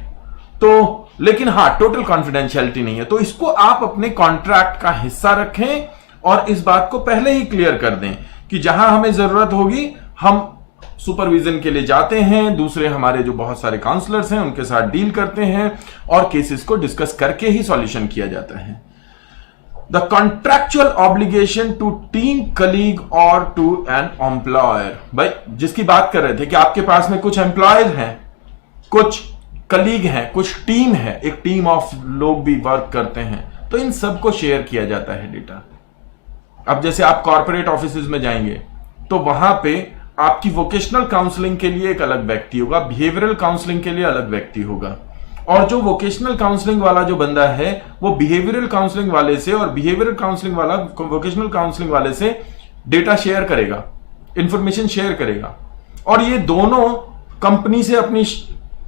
तो लेकिन हां, टोटल कॉन्फिडेंशियलिटी नहीं है, तो इसको आप अपने कॉन्ट्रैक्ट का हिस्सा रखें और इस बात को पहले ही क्लियर कर दें कि जहां हमें जरूरत होगी हम सुपरविजन के लिए जाते हैं, दूसरे हमारे जो बहुत सारे काउंसलर्स हैं उनके साथ डील करते हैं और केसेस को डिस्कस करके ही सॉल्यूशन किया जाता है। The contractual obligation to team colleague और टू एन एम्प्लॉयर। भाई, जिसकी बात कर रहे थे कि आपके पास में कुछ एम्प्लॉयज हैं, कुछ कलीग हैं, कुछ टीम है, एक टीम ऑफ लोग भी वर्क करते हैं, तो इन सबको शेयर किया जाता है डेटा। अब जैसे आप कॉर्पोरेट ऑफिसेज में जाएंगे तो वहां पे आपकी वोकेशनल काउंसलिंग के लिए एक अलग व्यक्ति होगा, बिहेवियरल काउंसलिंग के लिए अलग व्यक्ति होगा, और जो वोकेशनल काउंसलिंग वाला जो बंदा है वो बिहेवियरल काउंसलिंग वाले से, और बिहेवियरल काउंसलिंग वाला वोकेशनल काउंसलिंग वाले से डेटा शेयर करेगा, इंफॉर्मेशन शेयर करेगा, और ये दोनों कंपनी से अपनी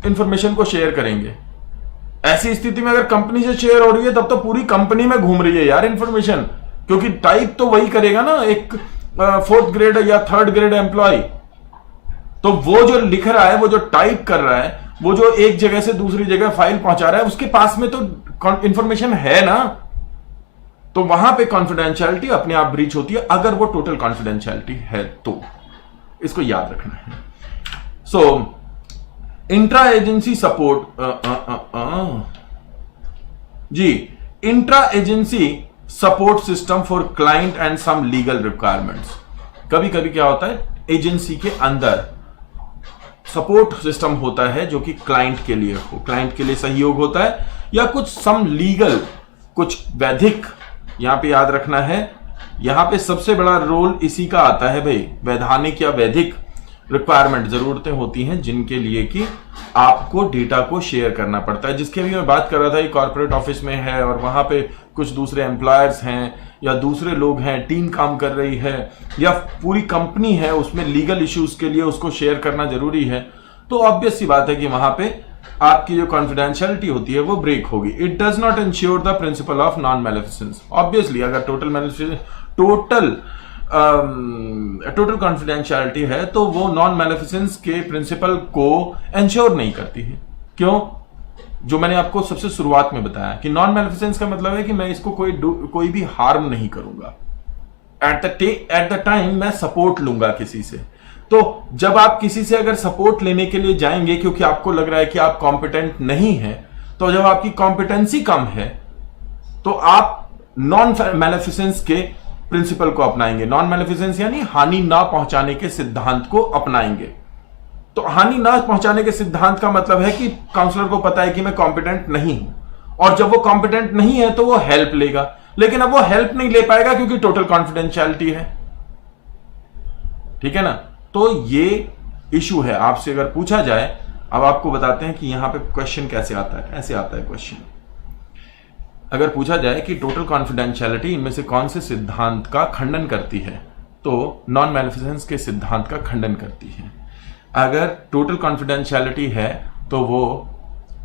इंफॉर्मेशन को शेयर करेंगे। ऐसी स्थिति में अगर कंपनी से शेयर हो रही है तब तो पूरी कंपनी में घूम रही है यार इंफॉर्मेशन, क्योंकि टाइप तो वही करेगा ना, एक 4th ग्रेड या 3rd ग्रेड एम्प्लॉय। तो वो जो लिख रहा है, वो जो टाइप कर रहा है, वो जो एक जगह से दूसरी जगह फाइल पहुंचा रहा है, उसके पास में तो इंफॉर्मेशन है ना। तो वहां पे कॉन्फिडेंशियलिटी अपने आप ब्रीच होती है अगर वो टोटल कॉन्फिडेंशियलिटी है, तो इसको याद रखना है। सो इंट्रा एजेंसी सपोर्ट, जी, intra agency support system for client and some legal requirements. कभी कभी क्या होता है, एजेंसी के अंदर सपोर्ट सिस्टम होता है जो कि क्लाइंट के लिए हो, क्लाइंट के लिए सहयोग होता है, या कुछ सम लीगल, कुछ वैधिक, यहां पे याद रखना है, यहां पे सबसे बड़ा रोल इसी का आता है भाई, वैधानिक या वैधिक रिक्वायरमेंट, जरूरतें होती हैं जिनके लिए कि आपको डेटा को शेयर करना पड़ता है। जिसके भी मैं बात कर रहा था, कॉर्पोरेट ऑफिस में है और वहां पे कुछ दूसरे एम्प्लॉयर्स हैं या दूसरे लोग हैं, टीम काम कर रही है, या पूरी कंपनी है, उसमें लीगल इश्यूज के लिए उसको शेयर करना जरूरी है, तो ऑब्वियस सी बात है कि वहां पे आपकी जो कॉन्फिडेंशियलिटी होती है वो ब्रेक होगी। It does not ensure the principle of non maleficence. Obviously अगर टोटल कॉन्फिडेंशियलिटी है तो वो नॉन मैलेफिसेंस के प्रिंसिपल को इंश्योर नहीं करती है। क्यों? जो मैंने आपको सबसे शुरुआत में बताया कि नॉन मैलेफिसेंस का मतलब है कि मैं इसको कोई भी हार्म नहीं करूंगा, एट द टाइम मैं सपोर्ट लूंगा किसी से। तो जब आप किसी से अगर सपोर्ट लेने के लिए जाएंगे क्योंकि आपको लग रहा है कि आप कॉम्पिटेंट नहीं है, तो जब आपकी कॉम्पिटेंसी कम है तो आप नॉन मैलेफिसेंस के प्रिंसिपल को अपनाएंगे। नॉन मैलेफिसेंस यानी हानि ना पहुंचाने के सिद्धांत को अपनाएंगे। तो हानि ना पहुंचाने के सिद्धांत का मतलब है कि काउंसलर को पता है कि मैं कॉम्पिटेंट नहीं हूं, और जब वो कॉम्पिटेंट नहीं है तो वो हेल्प लेगा, लेकिन अब वो हेल्प नहीं ले पाएगा क्योंकि टोटल कॉन्फिडेंशियलिटी है। ठीक है ना? तो ये इशू है। आपसे अगर पूछा जाए, अब आपको बताते हैं कि यहां पे क्वेश्चन कैसे आता है। ऐसे आता है क्वेश्चन, अगर पूछा जाए कि टोटल कॉन्फिडेंशियलिटी इनमें से कौन से सिद्धांत का खंडन करती है, तो नॉन मैलेफिसेंस के सिद्धांत का खंडन करती है। अगर टोटल कॉन्फिडेंशियलिटी है तो वो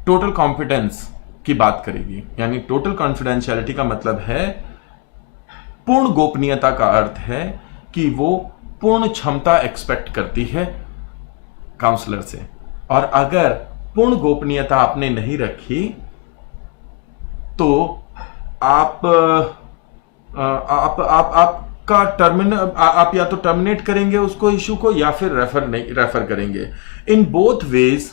टोटल कॉम्पिटेंस की बात करेगी, यानी टोटल कॉन्फिडेंशियलिटी का मतलब है पूर्ण गोपनीयता का अर्थ है कि वो पूर्ण क्षमता एक्सपेक्ट करती है काउंसलर से, और अगर पूर्ण गोपनीयता आपने नहीं रखी तो आपका आप या तो टर्मिनेट करेंगे उसको, इशू को, या फिर रेफर करेंगे। इन बोथ वेज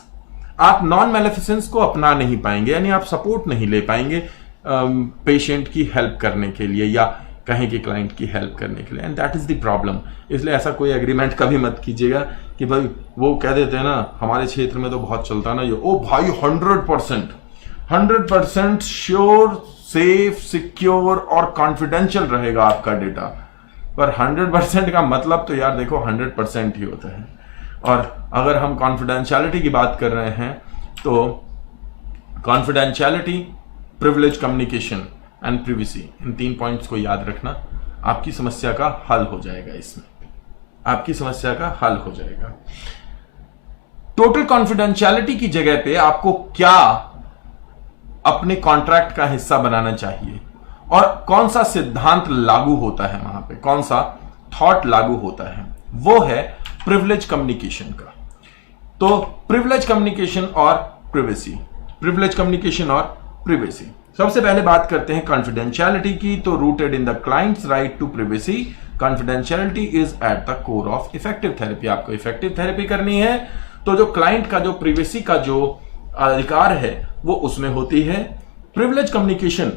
आप नॉन मैलेफिसेंस को अपना नहीं पाएंगे, यानी आप सपोर्ट नहीं ले पाएंगे पेशेंट की हेल्प करने के लिए या कहीं के क्लाइंट की हेल्प करने के लिए, and that is the problem. इसलिए ऐसा कोई एग्रीमेंट कभी मत कीजिएगा कि भाई वो कह देते हैं ना, हमारे क्षेत्र में तो बहुत चलता है ना ये, ओ भाई 100% श्योर, सेफ, सिक्योर और कॉन्फिडेंशियल रहेगा आपका डेटा। पर 100% का मतलब तो यार देखो 100% ही होता है। और अगर हम कॉन्फिडेंशियलिटी की बात कर रहे हैं तो confidentiality, privilege communication and privacy, in 3 points को याद रखना, आपकी समस्या का हल हो जाएगा। इसमें आपकी समस्या का हल हो जाएगा। टोटल कॉन्फिडेंशियलिटी की जगह पे आपको क्या अपने कॉन्ट्रैक्ट का हिस्सा बनाना चाहिए और कौन सा सिद्धांत लागू होता है वहां पे, कौन सा थॉट लागू होता है, वो है प्रिविलेज कम्युनिकेशन का। तो प्रिविलेज कम्युनिकेशन और प्रिवेसी, प्रिविलेज कम्युनिकेशन और प्रिवेसी। सबसे पहले बात करते हैं कॉन्फिडेंशियलिटी की। तो rooted in the client's right to privacy, confidentiality is at the core of effective therapy. आपको इफेक्टिव थेरेपी करनी है तो जो क्लाइंट का जो प्रिवेसी का जो अधिकार है वो उसमें होती है। प्रिविलेज कम्युनिकेशन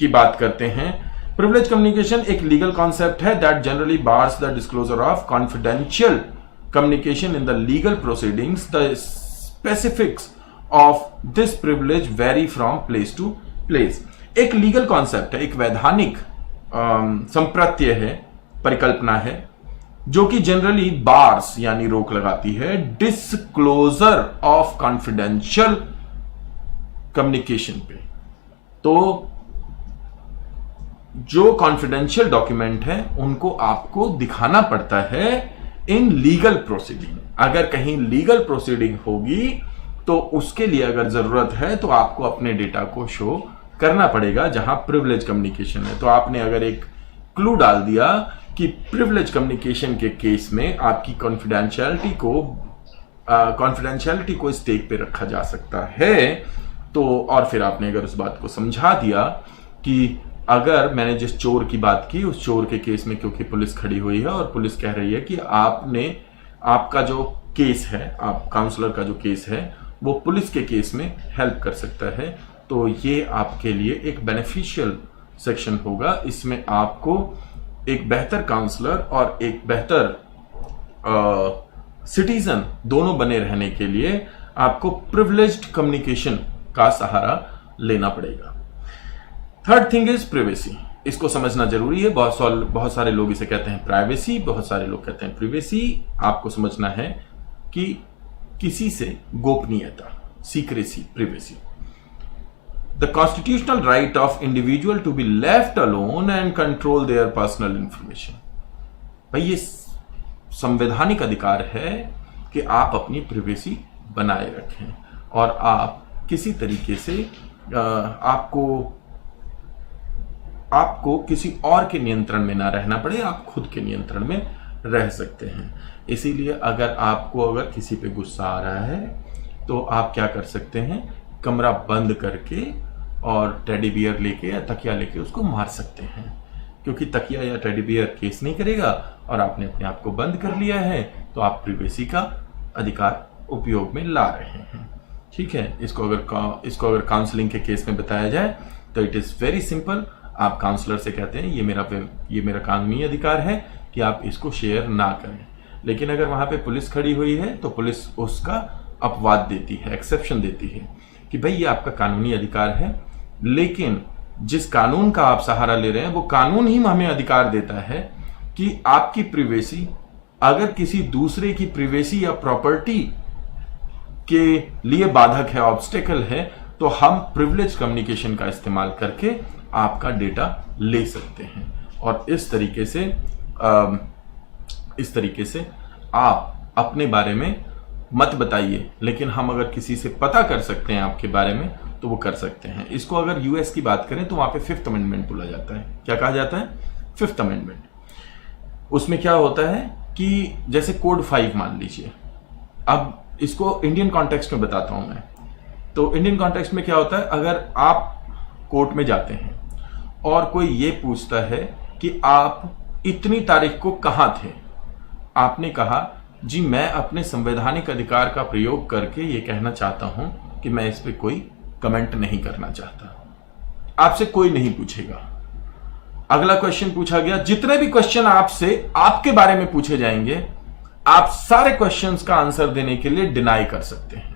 की बात करते हैं। प्रिविलेज कम्युनिकेशन एक लीगल कॉन्सेप्ट है that generally bars the disclosure of confidential communication in the legal proceedings. The specifics of this privilege vary from place to place. एक लीगल कॉन्सेप्ट है, एक वैधानिक संप्रत्यय है, परिकल्पना है, जो कि जनरली बार्स यानी रोक लगाती है डिस्क्लोजर ऑफ कॉन्फिडेंशियल कम्युनिकेशन पे। तो जो कॉन्फिडेंशियल डॉक्यूमेंट है उनको आपको दिखाना पड़ता है इन लीगल प्रोसीडिंग। अगर कहीं लीगल प्रोसीडिंग होगी तो उसके लिए अगर जरूरत है तो आपको अपने डेटा को शो करना पड़ेगा जहां प्रिविलेज कम्युनिकेशन है। तो आपने अगर एक क्लू डाल दिया कि प्रिविलेज कम्युनिकेशन के केस में आपकी कॉन्फिडेंशियलिटी को स्टेक पे रखा जा सकता है, तो और फिर आपने अगर उस बात को समझा दिया कि अगर मैंने जिस चोर की बात की उस चोर के केस में क्योंकि पुलिस खड़ी हुई है और पुलिस कह रही है कि आपका जो केस है, आप काउंसलर का जो केस है वो पुलिस के केस में हेल्प कर सकता है, तो ये आपके लिए एक बेनिफिशियल सेक्शन होगा। इसमें आपको एक बेहतर काउंसलर और एक बेहतर सिटीजन दोनों बने रहने के लिए आपको प्रिविलेज्ड कम्युनिकेशन का सहारा लेना पड़ेगा। Third thing is privacy. इसको समझना जरूरी है। बहुत सारे लोग इसे कहते हैं प्राइवेसी, बहुत सारे लोग कहते हैं प्रिवेसी। आपको समझना है कि किसी से गोपनीयता, secrecy, privacy. The constitutional right of individual to be left alone and control their personal information. भाई ये संवैधानिक अधिकार है कि आप अपनी प्रिवेसी बनाए रखें और आप किसी तरीके से आपको किसी और के नियंत्रण में ना रहना पड़े, आप खुद के नियंत्रण में रह सकते हैं। इसीलिए अगर किसी पे गुस्सा आ रहा है तो आप क्या कर सकते हैं, कमरा बंद करके और टेडी बियर लेके या तकिया लेके उसको मार सकते हैं, क्योंकि तकिया या टेडी बियर केस नहीं करेगा और आपने अपने आप को बंद कर लिया है, तो आप प्रिवेसी का अधिकार उपयोग में ला रहे हैं। ठीक है, इसको अगर काउंसलिंग के केस में बताया जाए तो इट इज़ वेरी सिंपल। आप काउंसलर से कहते हैं ये मेरा कानूनी अधिकार है कि आप इसको शेयर ना करें, लेकिन अगर वहाँ पे पुलिस खड़ी हुई है तो पुलिस उसका अपवाद देती है, एक्सेप्शन देती है कि भाई ये आपका कानूनी अधिकार है, लेकिन जिस कानून का आप सहारा ले रहे हैं वो कानून ही हमें अधिकार देता है कि आपकी प्रिवेसी अगर किसी दूसरे की प्रिवेसी या प्रॉपर्टी के लिए बाधक है, ऑब्स्टेकल है, तो हम प्रिविलेज कम्युनिकेशन का इस्तेमाल करके आपका डेटा ले सकते हैं। और इस तरीके से आप अपने बारे में मत बताइए, लेकिन हम अगर किसी से पता कर सकते हैं आपके बारे में तो वो कर सकते हैं। इसको अगर यूएस की बात करें तो वहां पे 5th अमेंडमेंट बोला जाता है। क्या कहा जाता है? 5th amendment. उसमें क्या होता है कि जैसे कोड 5 मान लीजिए, अब इसको इंडियन कॉन्टेक्स्ट में बताता हूं मैं। तो इंडियन कॉन्टेक्स्ट में क्या होता है, अगर आप कोर्ट में जाते हैं और कोई ये पूछता है कि आप इतनी तारीख को कहां थे, आपने कहा जी मैं अपने संवैधानिक अधिकार का प्रयोग करके ये कहना चाहता हूं कि मैं इस पे कोई कमेंट नहीं करना चाहता, आपसे कोई नहीं पूछेगा। अगला क्वेश्चन पूछा गया, जितने भी क्वेश्चन आपसे आपके बारे में पूछे जाएंगे आप सारे क्वेश्चंस का आंसर देने के लिए डिनाई कर सकते हैं।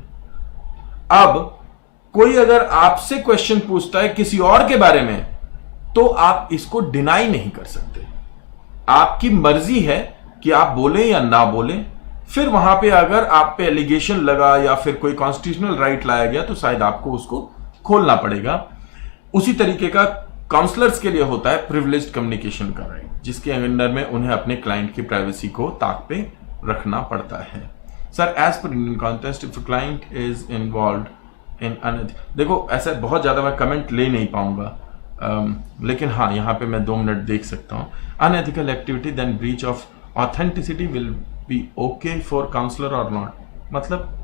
अब कोई अगर आपसे क्वेश्चन पूछता है किसी और के बारे में तो आप इसको डिनाई नहीं कर सकते, आपकी मर्जी है कि आप बोले या ना बोले। फिर वहां पे अगर आप पे एलिगेशन लगा या फिर कोई कॉन्स्टिट्यूशनल राइट लाया गया तो शायद आपको उसको खोलना पड़ेगा। उसी तरीके का काउंसलर्स के लिए होता है प्रिविलेज्ड कम्युनिकेशन का राइट, जिसके अंडर में उन्हें अपने क्लाइंट की प्राइवेसी को ताक पे रखना पड़ता है। Sir as per Indian context if client is involved in देखो ऐसा बहुत ज्यादा मैं कमेंट ले नहीं पाऊंगा, लेकिन हाँ यहाँ पे मैं 2 मिनट देख सकता हूँ। Unethical activity then breach of authenticity will be okay for counsellor और नॉट। मतलब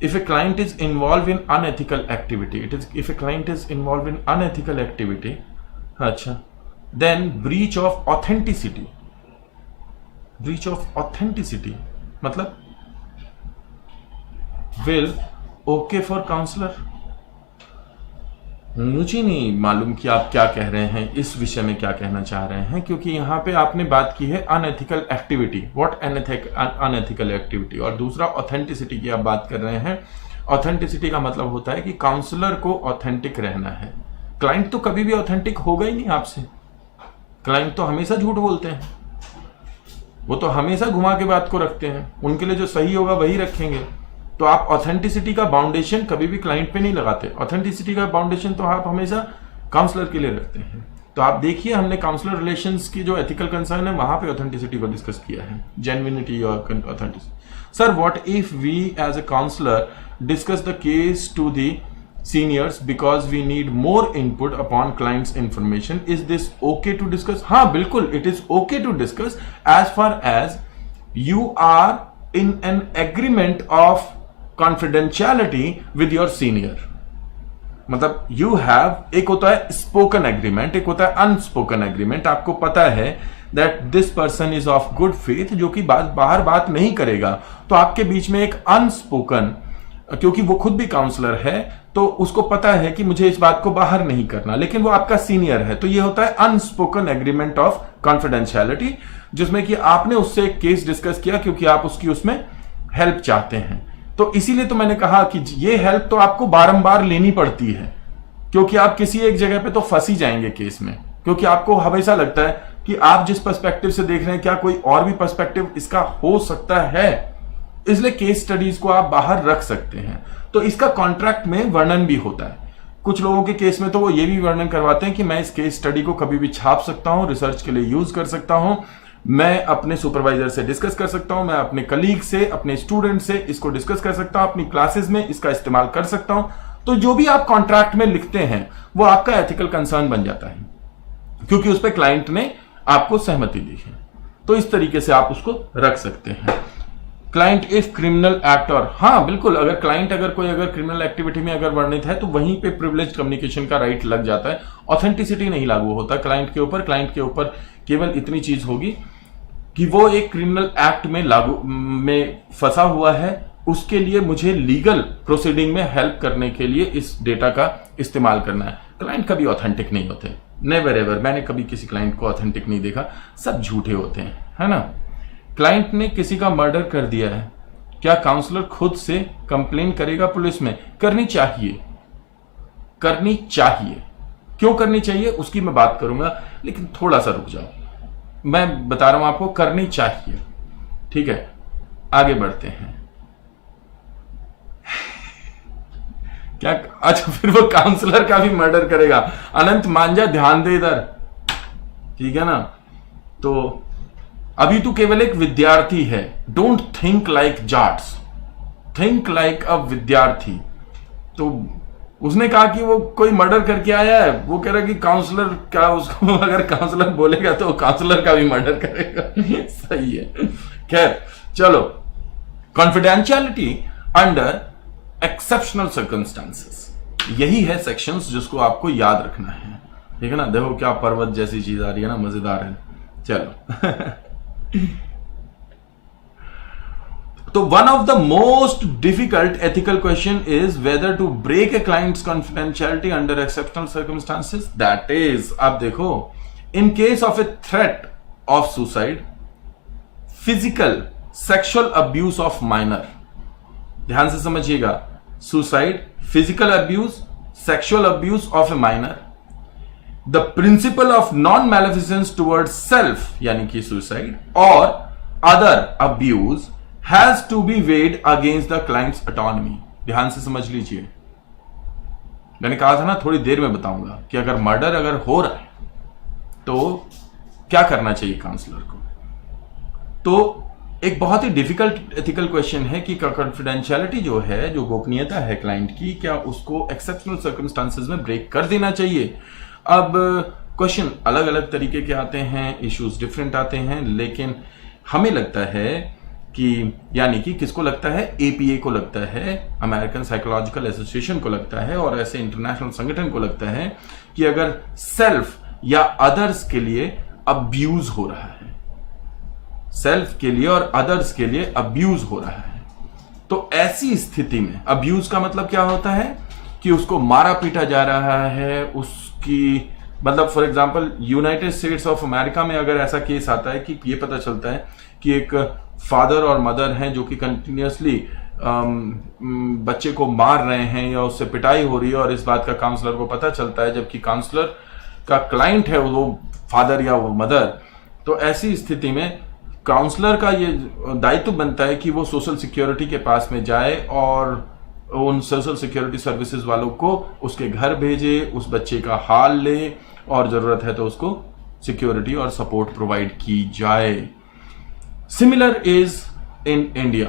if a client is involved in unethical activity, if a client is involved in unethical activity, अच्छा, then breach of authenticity मतलब will okay for counselor। मुझे नहीं मालूम कि आप क्या कह रहे हैं, इस विषय में क्या कहना चाह रहे हैं, क्योंकि यहाँ पे आपने बात की है unethical activity, what unethical activity, और दूसरा ऑथेंटिसिटी की आप बात कर रहे हैं। ऑथेंटिसिटी का मतलब होता है कि काउंसलर को ऑथेंटिक रहना है। क्लाइंट तो कभी भी ऑथेंटिक होगा ही नहीं आपसे, क्लाइंट तो हमेशा झूठ बोलते हैं, वो तो हमेशा घुमा के बात को रखते हैं, उनके लिए जो सही होगा वही रखेंगे। तो आप ऑथेंटिसिटी का बाउंडेशन कभी भी क्लाइंट पे नहीं लगाते, ऑथेंटिसिटी का बाउंडेशन तो आप हमेशा काउंसलर के लिए रखते हैं। तो आप देखिए हमने काउंसलर रिलेशंस की जो एथिकल कंसर्न है वहां पे ऑथेंटिसिटी को डिस्कस किया है, जेन्युइनिटी और authenticity. Sir what if we as a counsellor discuss the case to the seniors because we need more input upon client's information, is this okay to discuss? हाँ बिल्कुल, it is okay to discuss as far as you are in an agreement of confidentiality with your senior। मतलब you have, एक होता है spoken agreement, एक होता है unspoken agreement. आपको पता है that this person is of good faith, जो कि बाहर बात नहीं करेगा, तो आपके बीच में एक अनस्पोकन, क्योंकि वो खुद भी काउंसलर है तो उसको पता है कि मुझे इस बात को बाहर नहीं करना, लेकिन वो आपका सीनियर है, तो ये होता है अनस्पोकन एग्रीमेंट ऑफ कॉन्फिडेंशियलिटी, जिसमें कि आपने उससे एक केस डिस्कस किया क्योंकि आप उसकी उसमें हेल्प चाहते हैं। तो इसीलिए तो मैंने कहा कि ये हेल्प तो आपको बारंबार लेनी पड़ती है, क्योंकि आप किसी एक जगह पे तो फंस ही जाएंगे केस में, क्योंकि आपको हमेशा लगता है कि आप जिस पर्सपेक्टिव से देख रहे हैं क्या कोई और भी पर्सपेक्टिव इसका हो सकता है, इसलिए केस स्टडीज को आप बाहर रख सकते हैं। तो इसका कॉन्ट्रैक्ट में वर्णन भी होता है। कुछ लोगों के केस में तो वो ये भी वर्णन करवाते हैं कि मैं इस केस स्टडी को कभी भी छाप सकता हूं, रिसर्च के लिए यूज कर सकता हूं, मैं अपने सुपरवाइजर से डिस्कस कर सकता हूं, मैं अपने कलीग से, अपने स्टूडेंट से इसको डिस्कस कर सकता हूं, अपनी क्लासेस में इसका इस्तेमाल कर सकता हूं। तो जो भी आप कॉन्ट्रैक्ट में लिखते हैं वो आपका एथिकल कंसर्न बन जाता है, क्योंकि उस पर क्लाइंट ने आपको सहमति दी है। तो इस तरीके से आप उसको रख सकते हैं। क्लाइंट इफ क्रिमिनल एक्ट, और हाँ बिल्कुल, अगर क्लाइंट अगर क्रिमिनल एक्टिविटी में अगर वर्णित है तो वहीं पे प्रिविलेज्ड कम्युनिकेशन का राइट लग जाता है, ऑथेंटिसिटी नहीं लागू होता क्लाइंट के ऊपर। क्लाइंट के ऊपर केवल इतनी चीज होगी कि वो एक क्रिमिनल एक्ट में फंसा हुआ है, उसके लिए मुझे लीगल प्रोसीडिंग में हेल्प करने के लिए इस डेटा का इस्तेमाल करना है। क्लाइंट कभी ऑथेंटिक नहीं होते, नेवर एवर। मैंने कभी किसी क्लाइंट को ऑथेंटिक नहीं देखा, सब झूठे होते हैं, है ना। क्लाइंट ने किसी का मर्डर कर दिया है, क्या काउंसलर खुद से कंप्लेन करेगा पुलिस में? करनी चाहिए, करनी चाहिए। क्यों करनी चाहिए उसकी मैं बात करूंगा, लेकिन थोड़ा सा रुक जाओ। मैं बता रहा हूं आपको, करनी चाहिए, ठीक है। आगे बढ़ते हैं। क्या? अच्छा, फिर वो काउंसलर का भी मर्डर करेगा? अनंत मांझा ध्यान दे इधर, ठीक है ना। तो अभी तू केवल एक विद्यार्थी है, don't think like Jats, think like अ विद्यार्थी। तो उसने कहा कि वो कोई मर्डर करके आया है, वो कह रहा है कि काउंसलर का, उसको अगर काउंसलर बोलेगा तो काउंसलर का भी मर्डर करेगा। सही है। खैर चलो, कॉन्फिडेंशियलिटी अंडर एक्सेप्शनल सर्कमस्टांसेस, यही है सेक्शंस जिसको आपको याद रखना है, ठीक है ना। देखो क्या पर्वत जैसी चीज आ रही है ना, मजेदार है। चलो तो one of the most difficult ethical question is whether to break a client's confidentiality under exceptional circumstances. That is, आप देखो, in case of a threat of suicide, physical sexual abuse of minor. ध्यान से समझिएगा, suicide, physical abuse, sexual abuse of a minor, the principle of non maleficence towards self यानी कि suicide, और other abuse has to be weighed against the client's autonomy. ध्यान से समझ लीजिए, मैंने कहा था ना थोड़ी देर में बताऊंगा कि अगर मर्डर अगर हो रहा है तो क्या करना चाहिए काउंसलर को। तो एक बहुत ही डिफिकल्ट एथिकल क्वेश्चन है कि कॉन्फिडेंशियलिटी जो है, जो गोपनीयता है क्लाइंट की, क्या उसको एक्सेप्शनल सर्कमस्टांसेस में ब्रेक कर देना चाहिए। अब क्वेश्चन अलग अलग तरीके के आते हैं, इश्यूज डिफरेंट आते हैं, लेकिन हमें लगता है कि, यानी कि किसको लगता है, एपीए को लगता है, अमेरिकन साइकोलॉजिकल एसोसिएशन को लगता है, और ऐसे इंटरनेशनल संगठन को लगता है कि अगर सेल्फ या अदर्स के लिए अब्यूज हो रहा है, सेल्फ के लिए और अदर्स के लिए अब्यूज हो रहा है, तो ऐसी स्थिति में अब्यूज का मतलब क्या होता है कि उसको मारा पीटा जा रहा है, उसकी मतलब for example United states of America में अगर ऐसा केस आता है कि ये पता चलता है कि एक फादर और मदर हैं जो कि कंटिन्यूसली बच्चे को मार रहे हैं या उससे पिटाई हो रही है, और इस बात का काउंसलर को पता चलता है, जबकि काउंसलर का क्लाइंट है वो फादर या वो मदर, तो ऐसी स्थिति में काउंसलर का ये दायित्व बनता है कि वो सोशल सिक्योरिटी के पास में जाए और उन सोशल सिक्योरिटी सर्विसेज वालों को उसके घर भेजे, उस बच्चे का हाल ले, और जरूरत है तो उसको सिक्योरिटी और सपोर्ट प्रोवाइड की जाए। सिमिलर इज इन इंडिया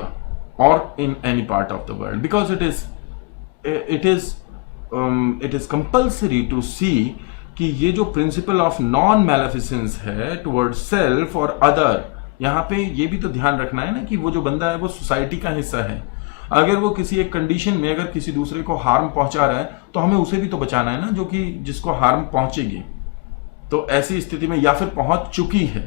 और in any part of the world, because it is compulsory to see कि ये जो प्रिंसिपल ऑफ नॉन मैलेफिसेंस है टुवर्ड सेल्फ और अदर, यहाँ पे ये भी तो ध्यान रखना है ना कि वो जो बंदा है वो सोसाइटी का हिस्सा है। अगर वो किसी एक कंडीशन में अगर किसी दूसरे को हार्म पहुंचा रहा है तो हमें उसे भी तो बचाना है ना, जो कि जिसको हार्म पहुंचेगी। तो ऐसी स्थिति में या फिर पहुंच चुकी है,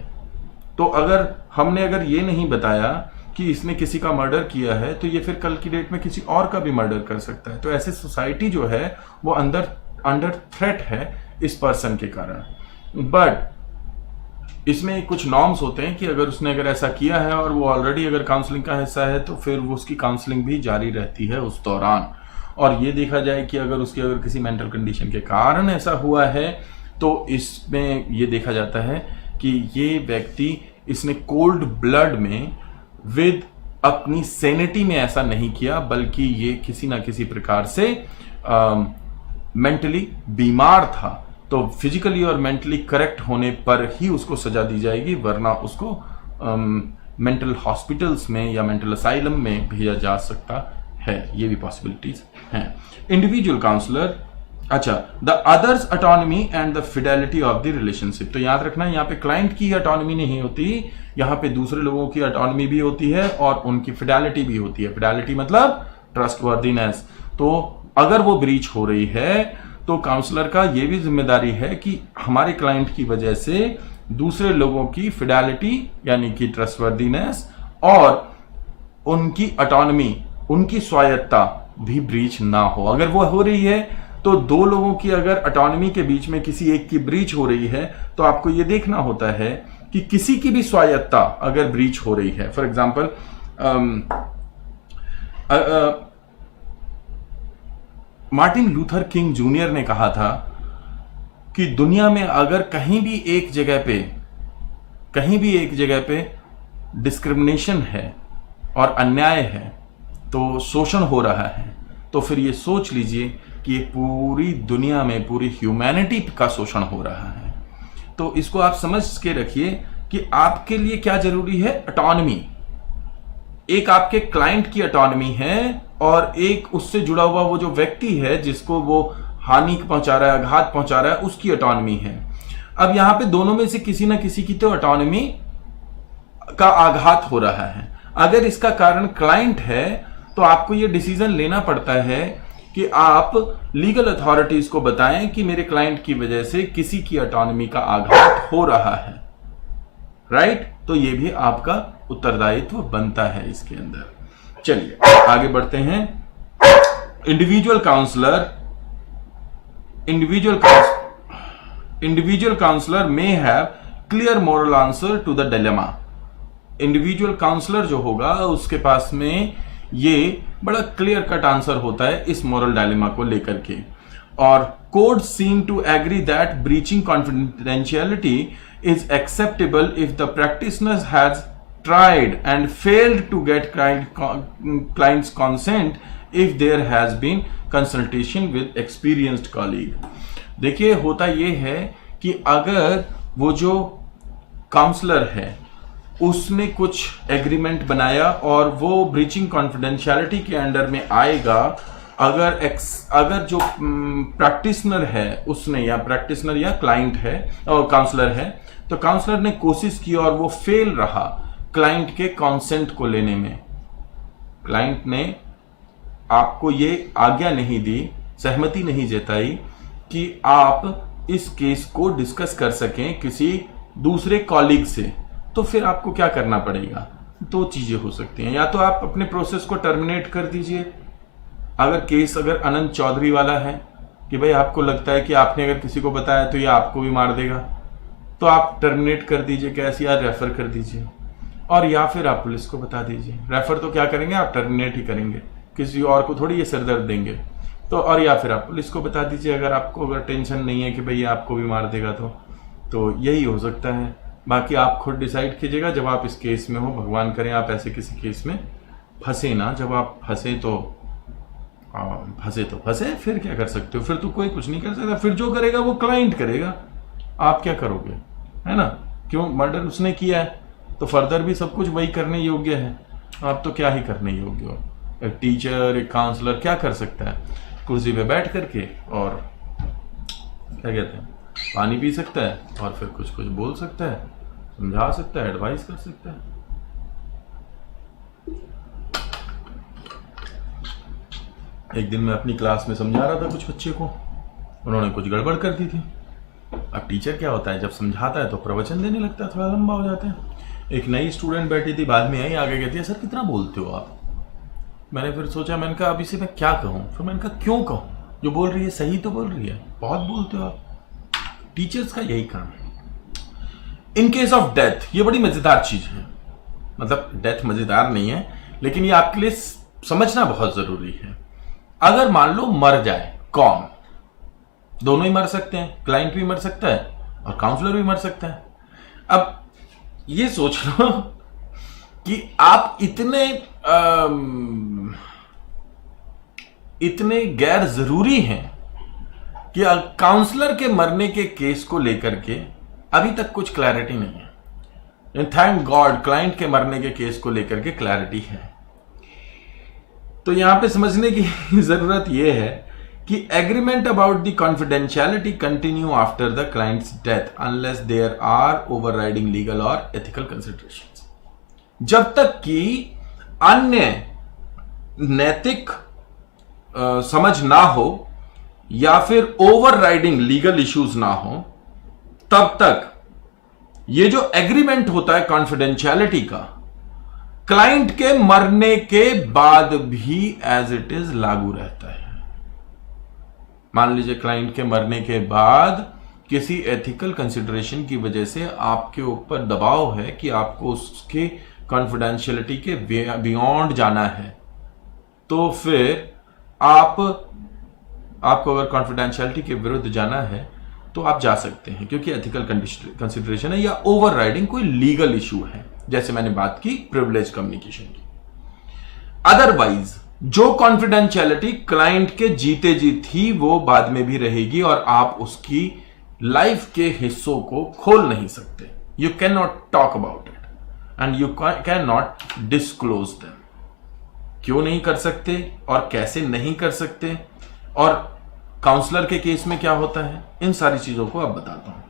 तो अगर हमने अगर ये नहीं बताया कि इसने किसी का मर्डर किया है, तो ये फिर कल की डेट में किसी और का भी मर्डर कर सकता है। तो ऐसे सोसाइटी जो है वो अंडर थ्रेट है इस पर्सन के कारण। बट इसमें कुछ नॉर्म्स होते हैं कि अगर उसने अगर ऐसा किया है और वो ऑलरेडी अगर काउंसलिंग का हिस्सा है, तो फिर वो उसकी काउंसलिंग भी जारी रहती है उस दौरान। और ये देखा जाए कि अगर उसकी अगर किसी मेंटल कंडीशन के कारण ऐसा हुआ है, तो इसमें ये देखा जाता है कि ये व्यक्ति इसने कोल्ड ब्लड में विद अपनी सैनिटी में ऐसा नहीं किया, बल्कि ये किसी ना किसी प्रकार से मेंटली बीमार था। तो फिजिकली और मेंटली करेक्ट होने पर ही उसको सजा दी जाएगी, वरना उसको मेंटल हॉस्पिटल्स में या मेंटल असाइलम में भेजा जा सकता है। ये भी पॉसिबिलिटीज हैं। इंडिविजुअल काउंसलर, अच्छा, the others autonomy and the Fidelity of the relationship. तो याद रखना, यहाँ पे क्लाइंट की ऑटोनॉमी नहीं होती, यहाँ पे दूसरे लोगों की ऑटोनॉमी भी होती है और उनकी फिडेलिटी भी होती है। फिडेलिटी मतलब ट्रस्टवर्दीनेस। तो अगर वो ब्रीच हो रही है तो काउंसलर का ये भी जिम्मेदारी है कि हमारे क्लाइंट की वजह से दूसरे लोगों की फिडेलिटी यानी कि ट्रस्टवर्दीनेस और उनकी ऑटोनॉमी उनकी स्वायत्ता भी ब्रीच ना हो। अगर वो हो रही है तो दो लोगों की अगर ऑटोनॉमी के बीच में किसी एक की ब्रीच हो रही है तो आपको ये देखना होता है कि किसी की भी स्वायत्ता अगर ब्रीच हो रही है। For example Martin Luther king junior ने कहा था कि दुनिया में अगर कहीं भी एक जगह पे डिस्क्रिमिनेशन है और अन्याय है, तो शोषण हो रहा है, तो फिर ये सोच लीजिए कि पूरी दुनिया में पूरी ह्यूमैनिटी का शोषण हो रहा है। तो इसको आप समझ के रखिए कि आपके लिए क्या जरूरी है, ऑटोनॉमी। एक आपके क्लाइंट की ऑटोनॉमी है और एक उससे जुड़ा हुआ वो जो व्यक्ति है जिसको वो हानि पहुंचा रहा है, आघात पहुंचा रहा है, उसकी ऑटोनॉमी है। अब यहां पे दोनों में से किसी ना किसी की तो ऑटोनॉमी का आघात हो रहा है। अगर इसका कारण क्लाइंट है तो आपको ये डिसीजन लेना पड़ता है कि आप लीगल अथॉरिटीज को बताएं कि मेरे क्लाइंट की वजह से किसी की ऑटोनॉमी का आघात हो रहा है, राइट? तो ये भी आपका उत्तरदायित्व बनता है इसके अंदर। चलिए आगे बढ़ते हैं। Individual counsellor may have clear moral answer to the dilemma. Individual counsellor जो होगा उसके पास में ये बड़ा क्लियर कट आंसर होता है इस मोरल डायलेमा को लेकर के। और code seem to agree that breaching confidentiality is acceptable if the practitioner has tried and failed to get client's consent if there has been consultation with experienced colleague। देखिए होता ये है कि अगर वो जो काउंसलर है उसने कुछ एग्रीमेंट बनाया और वो ब्रीचिंग कॉन्फिडेंशियलिटी के अंडर में आएगा, अगर जो प्रैक्टिशनर है उसने या प्रैक्टिशनर या क्लाइंट है और काउंसलर है, तो काउंसलर ने कोशिश की और वो फेल रहा क्लाइंट के कंसेंट को लेने में, क्लाइंट ने आपको ये आज्ञा नहीं दी, सहमति नहीं जताई कि आप इस केस को डिस्कस कर सकें किसी दूसरे कॉलीग से, तो फिर आपको क्या करना पड़ेगा? दो चीजें हो सकती हैं। या तो आप अपने प्रोसेस को टर्मिनेट कर दीजिए, अगर अनंत चौधरी वाला है कि भाई आपको लगता है कि आपने अगर किसी को बताया तो ये आपको भी मार देगा, तो आप टर्मिनेट कर दीजिए, कैसे यार रेफर कर दीजिए, और या फिर आप पुलिस को बता दीजिए। रेफर तो क्या करेंगे, आप टर्मिनेट ही करेंगे, किसी और को थोड़ी ये सिरदर्द देंगे। तो और या फिर आप पुलिस को बता दीजिए अगर टेंशन नहीं है कि भाई आपको भी मार देगा तो यही हो सकता है। बाकी आप खुद डिसाइड कीजिएगा जब आप इस केस में हो। भगवान करें आप ऐसे किसी केस में फंसे ना। जब आप फंसे तो फंसे, फिर क्या कर सकते हो? फिर तो कोई कुछ नहीं कर सकता, फिर जो करेगा वो क्लाइंट करेगा, आप क्या करोगे, है ना? क्यों, मर्डर उसने किया है तो फर्दर भी सब कुछ वही करने योग्य है, आप तो क्या ही करने योग्य हो। एक टीचर, एक काउंसलर क्या कर सकता है? कुर्सी पे बैठ करके और क्या कहते हैं, पानी पी सकता है और फिर कुछ कुछ बोल सकता है, समझा सकता है, एडवाइस कर सकता है। एक दिन मैं अपनी क्लास में समझा रहा था कुछ बच्चे को, उन्होंने कुछ गड़बड़ कर दी थी। अब टीचर क्या होता है, जब समझाता है तो प्रवचन देने लगता है, थोड़ा लंबा हो जाता है। एक नई स्टूडेंट बैठी थी, बाद में आई आगे कहती है, सर कितना बोलते हो आप? मैंने फिर सोचा, मैंने कहा अब इसे मैं क्या कहूँ? फिर मैंने कहा क्यों कहूँ, जो बोल रही है सही तो बोल रही है, बहुत बोलते हो आप। टीचर्स का यही काम है। इन केस ऑफ डेथ, ये बड़ी मजेदार चीज है, मतलब डेथ मजेदार नहीं है लेकिन ये आपके लिए समझना बहुत जरूरी है। अगर मान लो मर जाए, कौन? दोनों ही मर सकते हैं, क्लाइंट भी मर सकता है और काउंसलर भी मर सकता है। अब ये सोच लो कि आप इतने गैर जरूरी हैं कि काउंसलर के मरने के केस को लेकर के अभी तक कुछ क्लैरिटी नहीं है। थैंक गॉड क्लाइंट के मरने के केस को लेकर के क्लैरिटी है। तो यहां पे समझने की जरूरत यह है कि agreement about the confidentiality continue after the client's death unless there are overriding legal और एथिकल कंसिडरेशंस। जब तक कि अन्य नैतिक समझ ना हो या फिर ओवरराइडिंग लीगल इश्यूज ना हो, तब तक ये जो एग्रीमेंट होता है कॉन्फिडेंशियलिटी का, क्लाइंट के मरने के बाद भी एज इट इज लागू रहता है। मान लीजिए क्लाइंट के मरने के बाद किसी एथिकल कंसिडरेशन की वजह से आपके ऊपर दबाव है कि आपको उसके कॉन्फिडेंशियलिटी के बियॉन्ड जाना है, तो फिर आपको अगर कॉन्फिडेंशियलिटी के विरुद्ध जाना है तो आप जा सकते हैं, क्योंकि एथिकल कंसिडरेशन है या ओवरराइडिंग कोई लीगल इशू है, जैसे मैंने बात की प्रिविलेज कम्युनिकेशन की। अदरवाइज जो कॉन्फिडेंशियलिटी क्लाइंट के जीते जी थी वो बाद में भी रहेगी और आप उसकी लाइफ के हिस्सों को खोल नहीं सकते। You can not talk about it and you can not disclose them. क्यों नहीं कर सकते और कैसे नहीं कर सकते और काउंसलर के केस में क्या होता है, इन सारी चीजों को अब बताता हूं।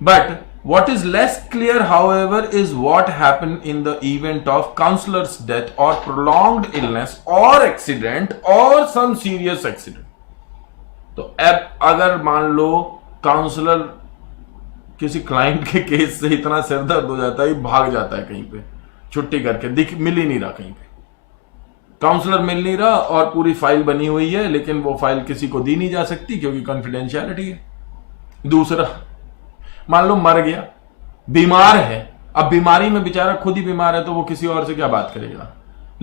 But what is less clear however is what happened in the event of counselor's death or prolonged illness or accident or some serious accident। तो अब अगर मान लो काउंसलर किसी क्लाइंट के केस से इतना सिरदर्द हो जाता है, भाग जाता है कहीं पे छुट्टी करके, मिल ही नहीं रहा कहीं पे, काउंसलर मिल नहीं रहा और पूरी फाइल बनी हुई है, लेकिन वो फाइल किसी को दी नहीं जा सकती क्योंकि कॉन्फिडेंशियलिटी है। दूसरा, मान लो मर गया, बीमार है, अब बीमारी में बेचारा खुद ही बीमार है तो वो किसी और से क्या बात करेगा,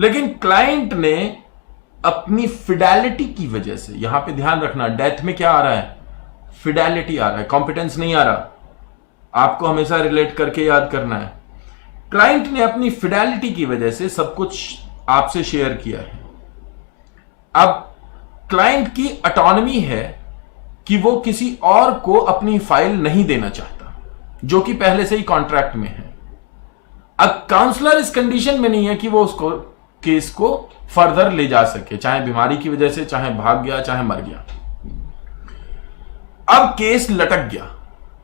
लेकिन क्लाइंट ने अपनी फिडेलिटी की वजह से, यहां पे ध्यान रखना डेथ में क्या आ रहा है, फिडेलिटी आ रहा है, कॉम्पिटेंस नहीं आ रहा, आपको हमेशा रिलेट करके याद करना है। क्लाइंट ने अपनी फिडेलिटी की वजह से सब कुछ आपसे शेयर किया है। अब क्लाइंट की ऑटोनॉमी है कि वो किसी और को अपनी फाइल नहीं देना चाहता, जो कि पहले से ही कॉन्ट्रैक्ट में है। अब काउंसलर इस कंडीशन में नहीं है कि वो उसको केस को फर्दर ले जा सके, चाहे बीमारी की वजह से, चाहे भाग गया, चाहे मर गया। अब केस लटक गया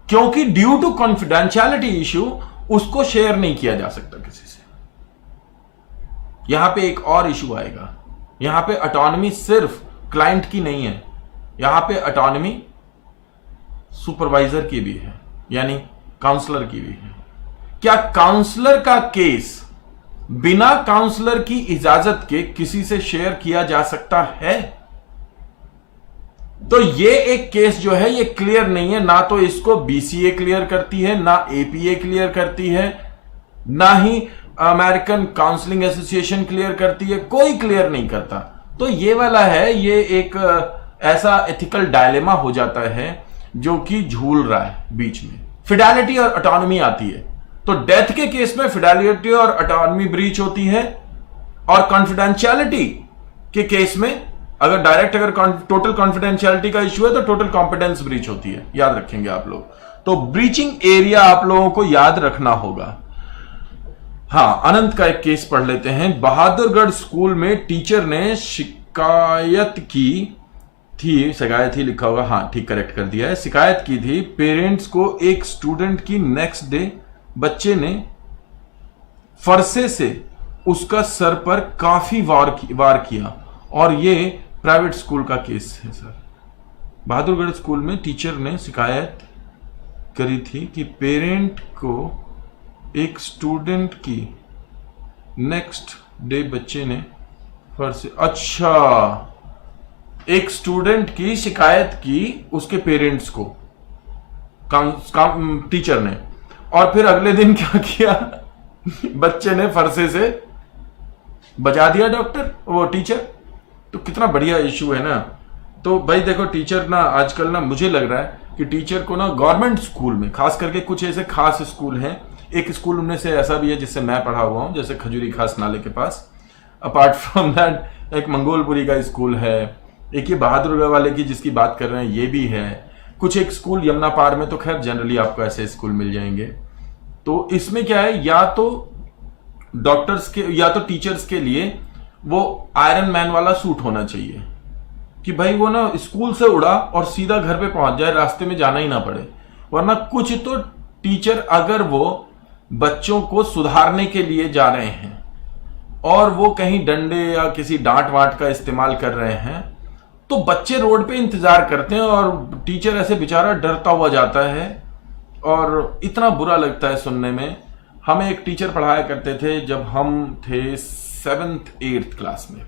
क्योंकि ड्यू टू कॉन्फिडेंशियलिटी इश्यू उसको शेयर नहीं किया जा सकता किसी से। यहां पे एक और इश्यू आएगा, यहां पे ऑटोनॉमी सिर्फ क्लाइंट की नहीं है, यहां पे ऑटोनॉमी सुपरवाइजर की भी है, यानी काउंसलर की भी है। क्या काउंसलर का केस बिना काउंसलर की इजाजत के किसी से शेयर किया जा सकता है? तो ये एक केस जो है ये क्लियर नहीं है, ना तो इसको बीसीए क्लियर करती है, ना एपीए क्लियर करती है, ना ही अमेरिकन काउंसलिंग एसोसिएशन क्लियर करती है, कोई क्लियर नहीं करता। तो ये वाला है, ये एक ऐसा एथिकल डायलेमा हो जाता है जो कि झूल रहा है बीच में। फिडेलिटी और ऑटोनॉमी आती है, तो डेथ के केस में फिडेलिटी और ऑटोनॉमी ब्रीच होती है, और कॉन्फिडेंशियलिटी के केस में अगर डायरेक्ट टोटल कॉन्फिडेंशियलिटी का इश्यू है तो टोटल कॉम्पिटेंस ब्रीच होती है। याद रखेंगे आप लोग, तो ब्रीचिंग एरिया आप लोगों को याद रखना होगा। हाँ, अनंत का एक केस पढ़ लेते हैं। बहादुरगढ़ स्कूल में टीचर ने शिकायत की थी, शिकायत ही लिखा होगा, हाँ ठीक, करेक्ट कर दिया है, शिकायत की थी पेरेंट्स को एक स्टूडेंट की। नेक्स्ट डे बच्चे ने फरसे से उसका सर पर काफी वार किया, और ये प्राइवेट स्कूल का केस है सर। बहादुरगढ़ स्कूल में टीचर ने शिकायत करी थी कि पेरेंट को एक स्टूडेंट की नेक्स्ट डे बच्चे ने फरसे, अच्छा, एक स्टूडेंट की शिकायत की उसके पेरेंट्स को टीचर ने, और फिर अगले दिन क्या किया, बच्चे ने फरसे से बचा दिया डॉक्टर, वो टीचर। तो कितना बढ़िया इश्यू है ना। तो भाई देखो, टीचर ना आजकल ना, मुझे लग रहा है कि टीचर को ना गवर्नमेंट स्कूल में, खास करके कुछ ऐसे खास स्कूल हैं, एक स्कूल उनमें से ऐसा भी है जिससे मैं पढ़ा हुआ हूं, जैसे खजूरी खास नाले के पास। अपार्ट फ्रॉम दैट एक मंगोलपुरी का स्कूल है, एक ये बहादुरगढ़ वाले की जिसकी बात कर रहे हैं ये भी है, कुछ एक स्कूल यमुना पार में, तो खैर जनरली आपको ऐसे स्कूल मिल जाएंगे। तो इसमें क्या है, या तो डॉक्टर्स के या तो टीचर्स के लिए वो आयरन मैन वाला सूट होना चाहिए कि भाई वो ना स्कूल से उड़ा और सीधा घर पे पहुंच जाए, रास्ते में जाना ही ना पड़े। वरना कुछ तो टीचर अगर वो बच्चों को सुधारने के लिए जा रहे हैं और वो कहीं डंडे या किसी डांट वाट का इस्तेमाल कर रहे हैं, तो बच्चे रोड पे इंतजार करते हैं और टीचर ऐसे बेचारा डरता हुआ जाता है, और इतना बुरा लगता है सुनने में। हमें एक टीचर पढ़ाया करते थे जब हम थे 7th 8th क्लास में,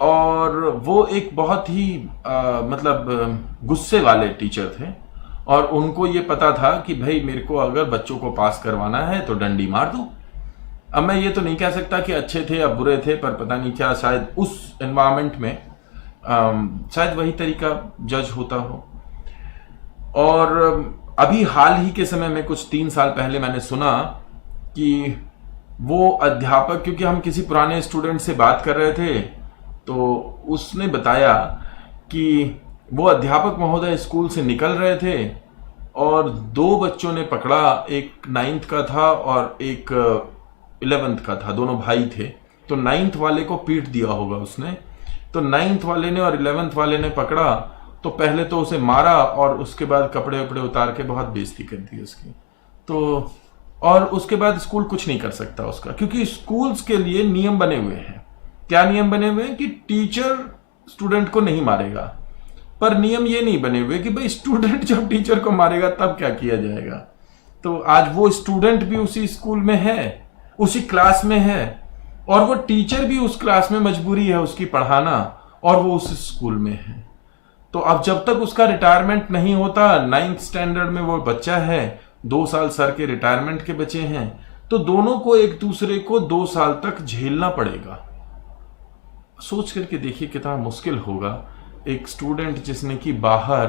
और वो एक बहुत ही मतलब गुस्से वाले टीचर थे, और उनको ये पता था कि भाई मेरे को अगर बच्चों को पास करवाना है तो डंडी मार दो। अब मैं ये तो नहीं कह सकता कि अच्छे थे या बुरे थे, पर पता नहीं क्या शायद उस एनवायरनमेंट में शायद वही तरीका जज होता हो। और अभी हाल ही के समय में कुछ 3 साल पहले मैंने सुना कि वो अध्यापक, क्योंकि हम किसी पुराने स्टूडेंट से बात कर रहे थे, तो उसने बताया कि वो अध्यापक महोदय स्कूल से निकल रहे थे और 2 बच्चों ने पकड़ा, एक 9th का था और एक 11th का था, दोनों भाई थे। तो 9th वाले को पीट दिया होगा उसने, तो 9th वाले ने और 11th वाले ने पकड़ा, तो पहले तो उसे मारा और उसके बाद कपड़े वपड़े उतार के बहुत बेइज्जती कर दी उसकी। तो और उसके बाद स्कूल कुछ नहीं कर सकता उसका, क्योंकि स्कूल्स के लिए नियम बने हुए हैं। क्या नियम बने हुए हैं कि टीचर स्टूडेंट को नहीं मारेगा, पर नियम ये नहीं बने हुए कि भाई स्टूडेंट जब टीचर को मारेगा तब क्या किया जाएगा। तो आज वो स्टूडेंट भी उसी स्कूल में है, उसी क्लास में है, और वो टीचर भी उस क्लास में मजबूरी है उसकी पढ़ाना, और वो उस स्कूल में है। तो अब जब तक उसका रिटायरमेंट नहीं होता, 9th स्टैंडर्ड में वो बच्चा है, 2 साल सर के रिटायरमेंट के बचे हैं, तो दोनों को एक दूसरे को 2 साल तक झेलना पड़ेगा। सोच करके देखिए कितना मुश्किल होगा। एक स्टूडेंट जिसने कि बाहर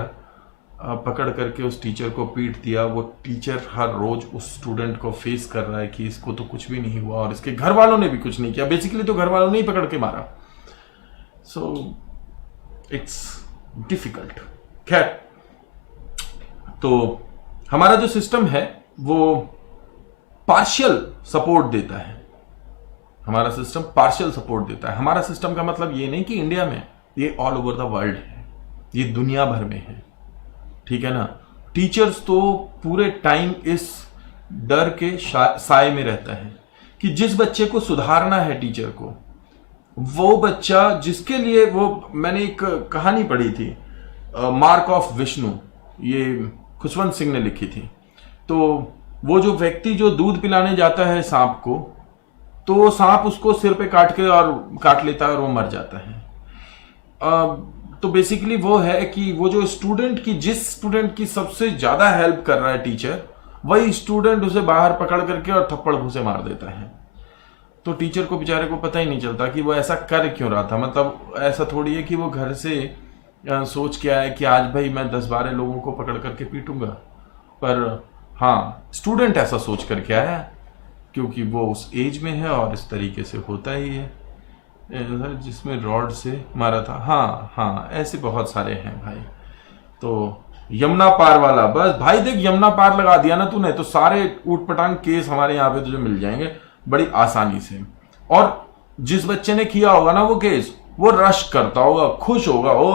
पकड़ करके उस टीचर को पीट दिया, वो टीचर हर रोज उस स्टूडेंट को फेस कर रहा है कि इसको तो कुछ भी नहीं हुआ और इसके घर वालों ने भी कुछ नहीं किया। बेसिकली तो घर वालों ने ही पकड़ के मारा। So it's difficult. खैर, तो हमारा जो सिस्टम है वो पार्शियल सपोर्ट देता है। हमारा सिस्टम पार्शियल सपोर्ट देता है। हमारा सिस्टम का मतलब ये नहीं कि इंडिया में, ये ऑल ओवर द वर्ल्ड है, ये दुनिया भर में है, ठीक है ना। टीचर्स तो पूरे टाइम इस डर के साए में रहता है कि जिस बच्चे को सुधारना है टीचर को, वो बच्चा जिसके लिए वो, मैंने एक कहानी पढ़ी थी मार्क ऑफ विष्णु, ये खुशवंत सिंह ने लिखी थी। तो वो जो व्यक्ति जो दूध पिलाने जाता है सांप को, तो सांप उसको सिर पे काट लेता है और वो मर जाता है। तो बेसिकली वो है कि वो जो स्टूडेंट की, जिस स्टूडेंट की सबसे ज्यादा हेल्प कर रहा है टीचर, वही स्टूडेंट उसे बाहर पकड़ करके और थप्पड़ घूसे मार देता है। तो टीचर को बेचारे को पता ही नहीं चलता कि वो ऐसा कर क्यों रहा था। मतलब ऐसा थोड़ी है कि वो घर से सोच के आया कि आज भाई मैं 10-12 लोगों को पकड़ करके पीटूंगा, पर हाँ, स्टूडेंट ऐसा सोच करके आया क्योंकि वो उस एज में है और इस तरीके से होता ही है। जिसमें रॉड से मारा था, हाँ, ऐसे बहुत सारे हैं भाई। तो यमुना पार वाला, बस भाई देख, यमुना पार लगा दिया ना तूने, तो सारे ऊटपटांग केस हमारे यहाँ पे तुझे मिल जाएंगे बड़ी आसानी से। और जिस बच्चे ने किया होगा ना वो केस, वो रश करता होगा, खुश होगा, ओ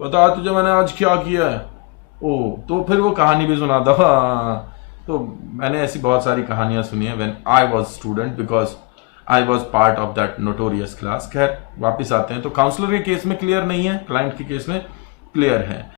बता तुझे मैंने आज क्या किया है, ओ, तो फिर वो कहानी भी सुनाता। हाँ, तो मैंने ऐसी बहुत सारी कहानियां सुनी है when I was student, because I was part of that notorious class. खैर, वापिस आते हैं। तो काउंसलर के केस में क्लियर नहीं है, क्लाइंट के केस में क्लियर है।